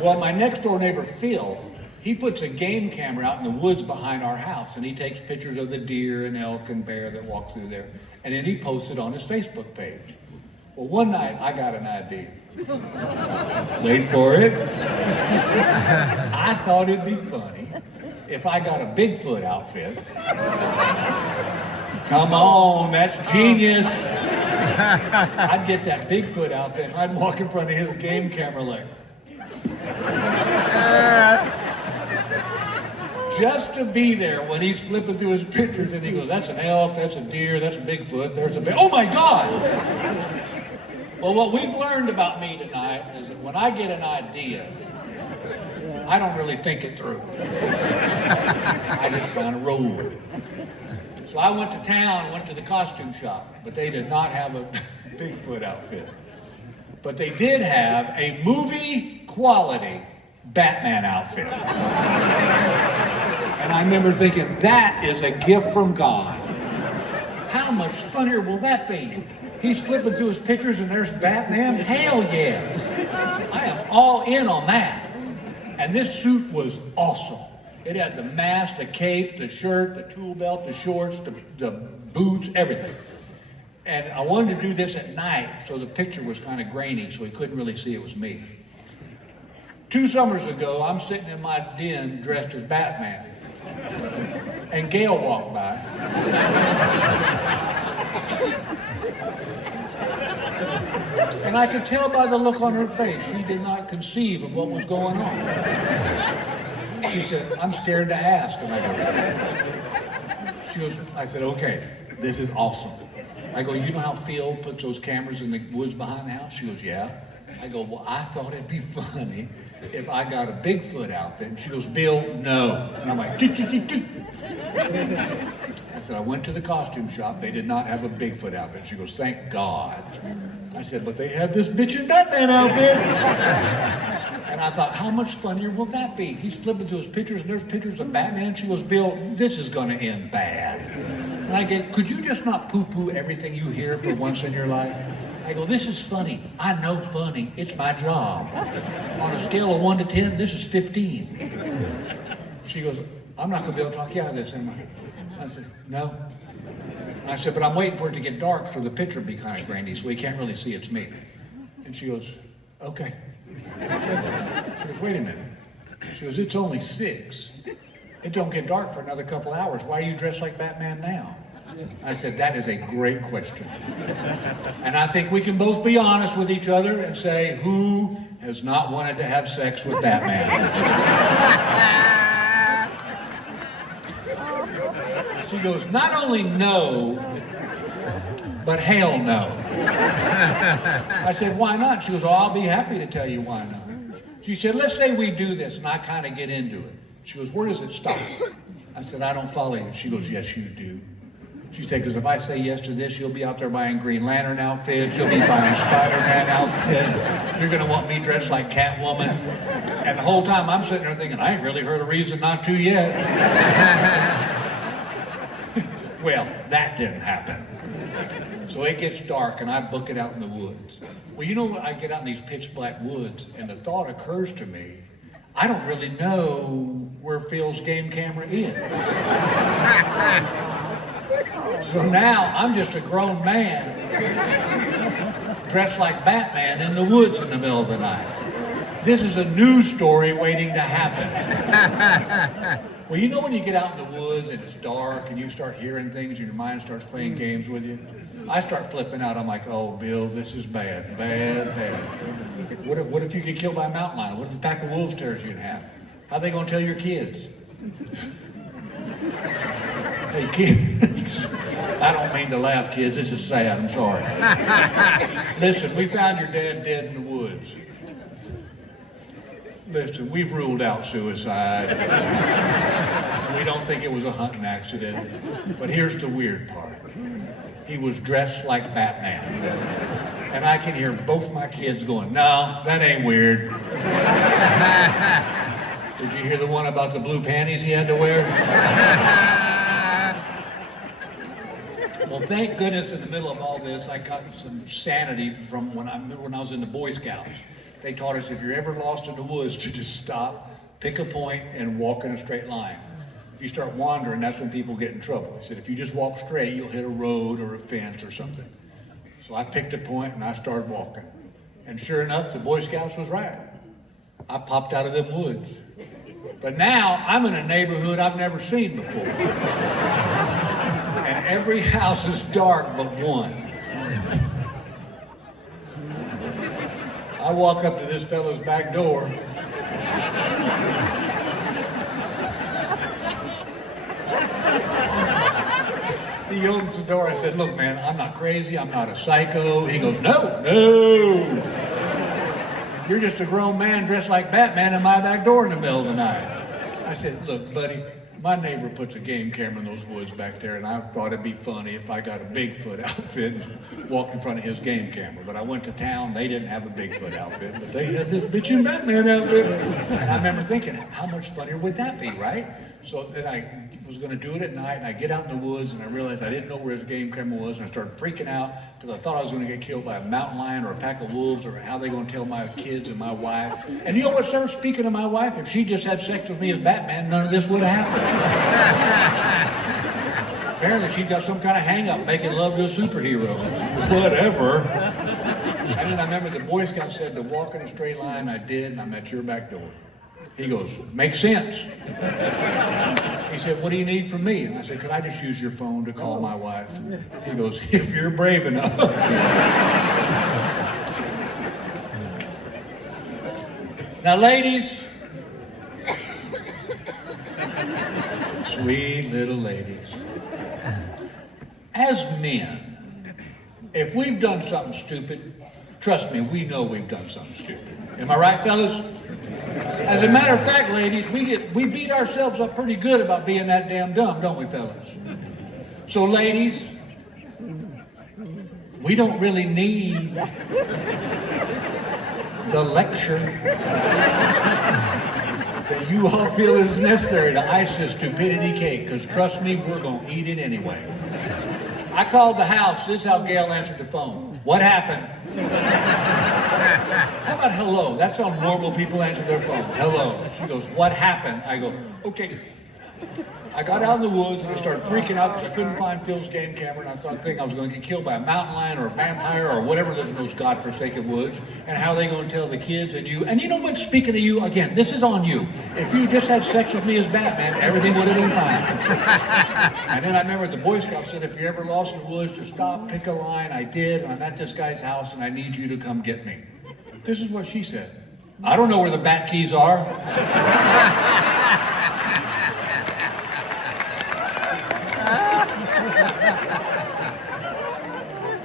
Well, my next door neighbor, Phil, he puts a game camera out in the woods behind our house, and he takes pictures of the deer and elk and bear that walk through there. And then he posts it on his Facebook page. Well, one night I got an idea. Wait for it. I thought it'd be funny if I got a Bigfoot outfit. Come on, that's genius. I'd get that Bigfoot outfit and I'd walk in front of his game camera like. Just to be there when he's flipping through his pictures and he goes, that's an elk, that's a deer, that's a Bigfoot, there's a bear. Oh my God! Well, what we've learned about me tonight is that when I get an idea, I don't really think it through. I just kind of roll with it. So I went to town, went to the costume shop, but they did not have a Bigfoot outfit. But they did have a movie quality Batman outfit. And I remember thinking, that is a gift from God. How much funnier will that be? He's flipping through his pictures and there's Batman? Hell yes. I am all in on that. And this suit was awesome. It had the mask, the cape, the shirt, the tool belt, the shorts, the boots, everything. And I wanted to do this at night, so the picture was kind of grainy, so he couldn't really see it was me. 2 summers ago, I'm sitting in my den dressed as Batman. And Gail walked by. And I could tell by the look on her face, she did not conceive of what was going on. She said, I'm scared to ask. And I said, okay, this is awesome. I go, you know how Phil puts those cameras in the woods behind the house? She goes, yeah. I go, well, I thought it'd be funny if I got a Bigfoot outfit. And she goes, Bill, no. And I'm like, I said, I went to the costume shop. They did not have a Bigfoot outfit. She goes, thank God. I said, but they had this bitchin' Batman outfit. And I thought, how much funnier will that be? He's flipping through his pictures, and there's pictures of Batman. She goes, Bill, this is going to end bad. And I go, could you just not poo-poo everything you hear for once in your life? I go, this is funny. I know funny. It's my job. On a scale of 1 to 10, this is 15. She goes, I'm not going to be able to talk you out of this, am I? I said, no. And I said, but I'm waiting for it to get dark so the picture will be kind of grainy so he can't really see it's me. And she goes, okay. She goes, wait a minute. She goes, it's only 6. It don't get dark for another couple hours. Why are you dressed like Batman now? I said, that is a great question. And I think we can both be honest with each other and say, who has not wanted to have sex with Batman? She goes, not only no, but hell no. I said, why not? She goes, oh, I'll be happy to tell you why not. She said, let's say we do this and I kind of get into it. She goes, where does it stop? I said, I don't follow you. She goes, yes, you do. She said, because if I say yes to this, you'll be out there buying Green Lantern outfits, you'll be buying Spider-Man outfits, you're going to want me dressed like Catwoman. And the whole time I'm sitting there thinking, I ain't really heard a reason not to yet. Well, that didn't happen. So it gets dark and I book it out in the woods. Well, you know what? I get out in these pitch black woods and the thought occurs to me, I don't really know where Phil's game camera is. So now I'm just a grown man dressed like Batman in the woods in the middle of the night. This is a news story waiting to happen. Well, you know when you get out in the woods and it's dark and you start hearing things and your mind starts playing games with you? I start flipping out. I'm like, oh, Bill, this is bad, bad, bad. What if you get killed by a mountain lion? What if a pack of wolves tears you in half? How are they going to tell your kids? Hey, kids. I don't mean to laugh, kids. This is sad. I'm sorry. Listen, we found your dad dead in the woods. Listen, we've ruled out suicide. We don't think it was a hunting accident. But here's the weird part. He was dressed like Batman. And I can hear both my kids going, no, that ain't weird. Did you hear the one about the blue panties he had to wear? Well, thank goodness in the middle of all this, I got some sanity from when I was in the Boy Scouts. They taught us if you're ever lost in the woods to just stop, pick a point, and walk in a straight line. If you start wandering, that's when people get in trouble. He said, if you just walk straight, you'll hit a road or a fence or something. So I picked a point and I started walking. And sure enough, the Boy Scouts was right. I popped out of them woods. But now I'm in a neighborhood I've never seen before. And every house is dark but one. I walk up to this fellow's back door. He opens the door. I said, look, man, I'm not crazy. I'm not a psycho. He goes, no. You're just a grown man dressed like Batman in my back door in the middle of the night. I said, look, buddy, my neighbor puts a game camera in those woods back there, and I thought it'd be funny if I got a Bigfoot outfit and walked in front of his game camera. But I went to town, they didn't have a Bigfoot outfit, but they had this bitchin' Batman outfit. And I remember thinking, how much funnier would that be, right? So then I was going to do it at night, and I get out in the woods, and I realized I didn't know where his game camera was, and I started freaking out because I thought I was going to get killed by a mountain lion or a pack of wolves, or how they going to tell my kids and my wife. And you know what, sir? Speaking of my wife, if she just had sex with me as Batman, none of this would have happened. Apparently, she's got some kind of hang-up making love to a superhero. Whatever. And then I remember the Boy Scout said to walk in a straight line. I did, and I'm at your back door. He goes, makes sense. He said, what do you need from me? And I said, could I just use your phone to call my wife? He goes, if you're brave enough. Now, ladies, sweet little ladies, as men, if we've done something stupid, trust me, we know we've done something stupid. Am I right, fellas? As a matter of fact, ladies, we beat ourselves up pretty good about being that damn dumb, don't we, fellas? So, ladies, we don't really need the lecture that you all feel is necessary to ice this stupidity cake, because trust me, we're going to eat it anyway. I called the house. This is how Gail answered the phone. What happened? How about hello? That's how normal people answer their phone. Hello. She goes, what happened? I go, okay. I got out in the woods and I started freaking out because I couldn't find Phil's game camera, and I thought I was going to get killed by a mountain lion or a vampire or whatever lives in those godforsaken woods. And how are they going to tell the kids and you? And you know what? Speaking of you, again, this is on you. If you just had sex with me as Batman, everything would have been fine. And then I remember the Boy Scout said, if you're ever lost in the woods, just stop, pick a line. I did, and I'm at this guy's house, and I need you to come get me. This is what she said. I don't know where the bat keys are.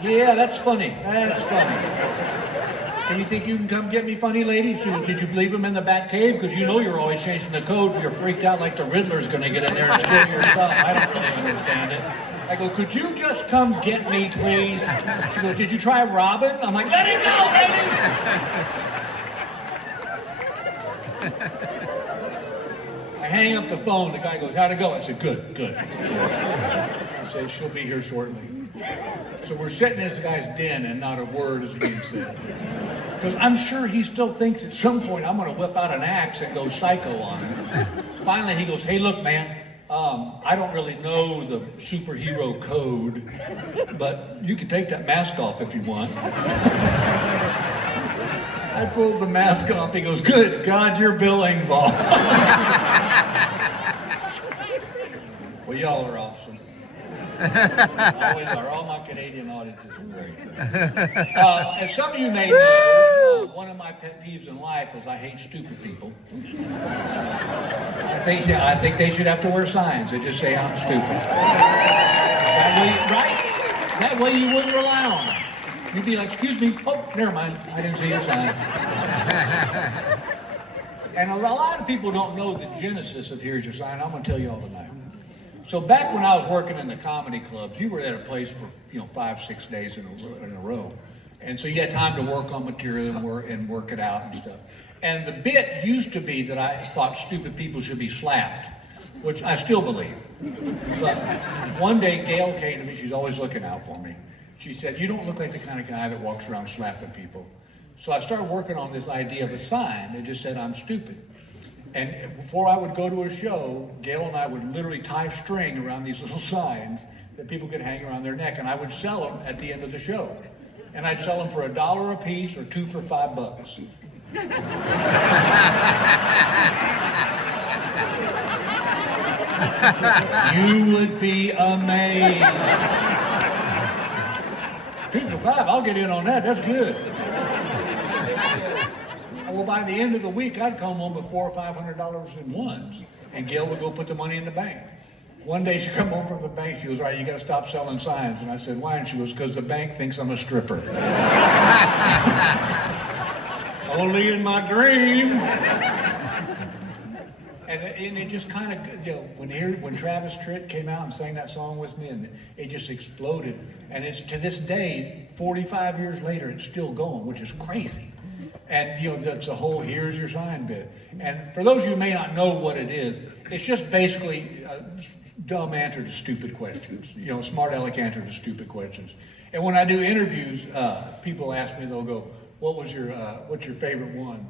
Yeah, that's funny. That's funny. So you think you can come get me, funny lady? So did you leave him in the bat cave? Because you know you're always changing the code. You're freaked out like the Riddler's going to get in there and steal your stuff. I don't really understand it. I go, could you just come get me, please? She goes, did you try Robin? I'm like, let him go, lady! I hang up the phone. The guy goes, how'd it go? I said, good, good. I said, she'll be here shortly. So we're sitting in this guy's den and not a word is being said. Because I'm sure he still thinks at some point I'm going to whip out an axe and go psycho on him. Finally, he goes, hey, look, man, I don't really know the superhero code, but you can take that mask off if you want. I pulled the mask off. He goes, good God, you're Bill Engvall. Well, y'all are awesome. Always are. All my Canadian audiences are great. As some of you may know, one of my pet peeves in life is I hate stupid people. I think they should have to wear signs that just say I'm stupid. That way, right? That way you wouldn't rely on them. You'd be like, excuse me. Oh, never mind. I didn't see your sign. And a lot of people don't know the genesis of here's your sign. I'm going to tell you all tonight. So back when I was working in the comedy clubs, you were at a place for 5-6 days in a row, and so you had time to work on material and work it out and stuff. And the bit used to be that I thought stupid people should be slapped, which I still believe. But one day Gail came to me. She's always looking out for me. She said, "You don't look like the kind of guy that walks around slapping people." So I started working on this idea of a sign that just said I'm stupid. And before I would go to a show, Gail and I would literally tie string around these little signs that people could hang around their neck, and I would sell them at the end of the show. And I'd sell them for $1 a piece or 2 for $5. You would be amazed. 2 for $5, I'll get in on that. That's good. Well, by the end of the week, I'd come home with $400 or $500 in ones, and Gail would go put the money in the bank. one day she come home from the bank, she goes, all right, you got to stop selling signs. And I said, why? And she goes, because the bank thinks I'm a stripper. Only in my dreams. And it just kind of, you know, when Travis Tritt came out and sang that song with me, and it just exploded. And it's to this day, 45 years later, it's still going, which is crazy. And, you know, that's a whole here's your sign bit. And for those of you who may not know what it is, it's just basically a dumb answer to stupid questions. You know, smart aleck answer to stupid questions. And when I do interviews, people ask me, they'll go, what's your favorite one?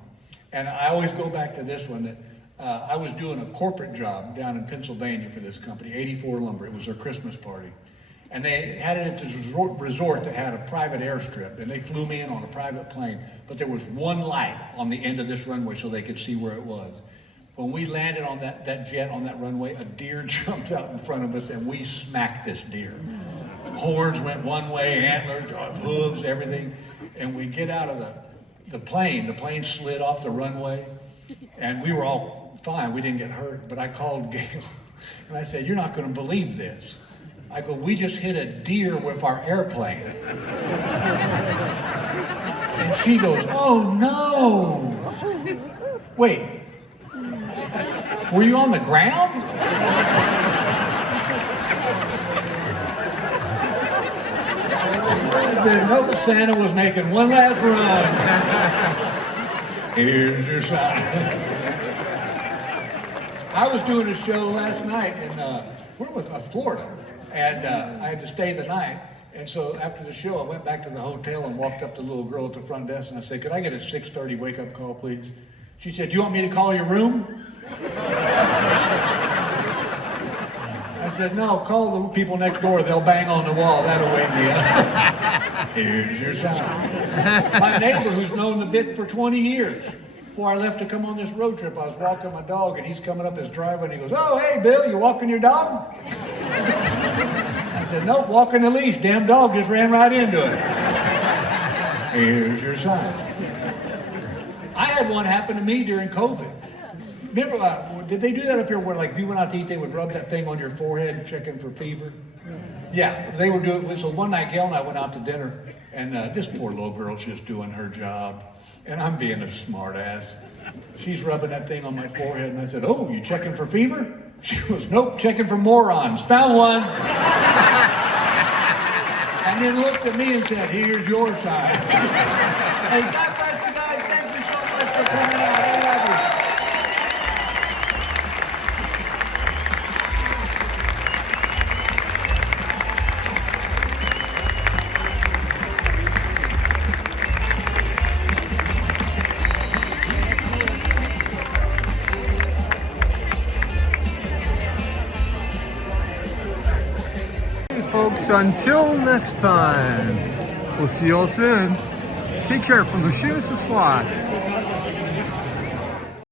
And I always go back to this one, that I was doing a corporate job down in Pennsylvania for this company, 84 Lumber. It was their Christmas party. And they had it at this resort that had a private airstrip, and they flew me in on a private plane. But there was one light on the end of this runway so they could see where it was. When we landed on that jet on that runway, a deer jumped out in front of us, and we smacked this deer. Horns went one way, antlers, hooves, everything. And we get out of the plane slid off the runway, and we were all fine, we didn't get hurt. But I called Gail, and I said, you're not going to believe this. I go, we just hit a deer with our airplane. And she goes, oh no. Wait, were you on the ground? I said, nope, Santa was making one last run. Here's your sign. I was doing a show last night in where was Florida, and I had to stay the night. And so after the show, I went back to the hotel and walked up to the little girl at the front desk, and I said, could I get a 6:30 wake-up call, please? She said, do you want me to call your room? I said, no, call the people next door. They'll bang on the wall. That'll wake me up. Here's your sign. My neighbor, who's known the bit for 20 years, before I left to come on this road trip, I was walking my dog, and he's coming up his driveway, and he goes, oh, hey, Bill, you walking your dog? I said, nope, walking the leash. Damn dog just ran right into it. Here's your sign. I had one happen to me during COVID. Remember, did they do that up here where, like, if you went out to eat, they would rub that thing on your forehead checking for fever? Yeah, they were doing it. So one night, Gail and I went out to dinner, and this poor little girl's just doing her job. And I'm being a smart ass. She's rubbing that thing on my forehead, and I said, oh, you checking for fever? She goes, nope, checking for morons. Found one. And then looked at me and said, here's your sign. Hey, God bless you guys. Thank you so much for coming out. I love you. Folks, until next time, we'll see you all soon. Take care from the Shamus of Slots.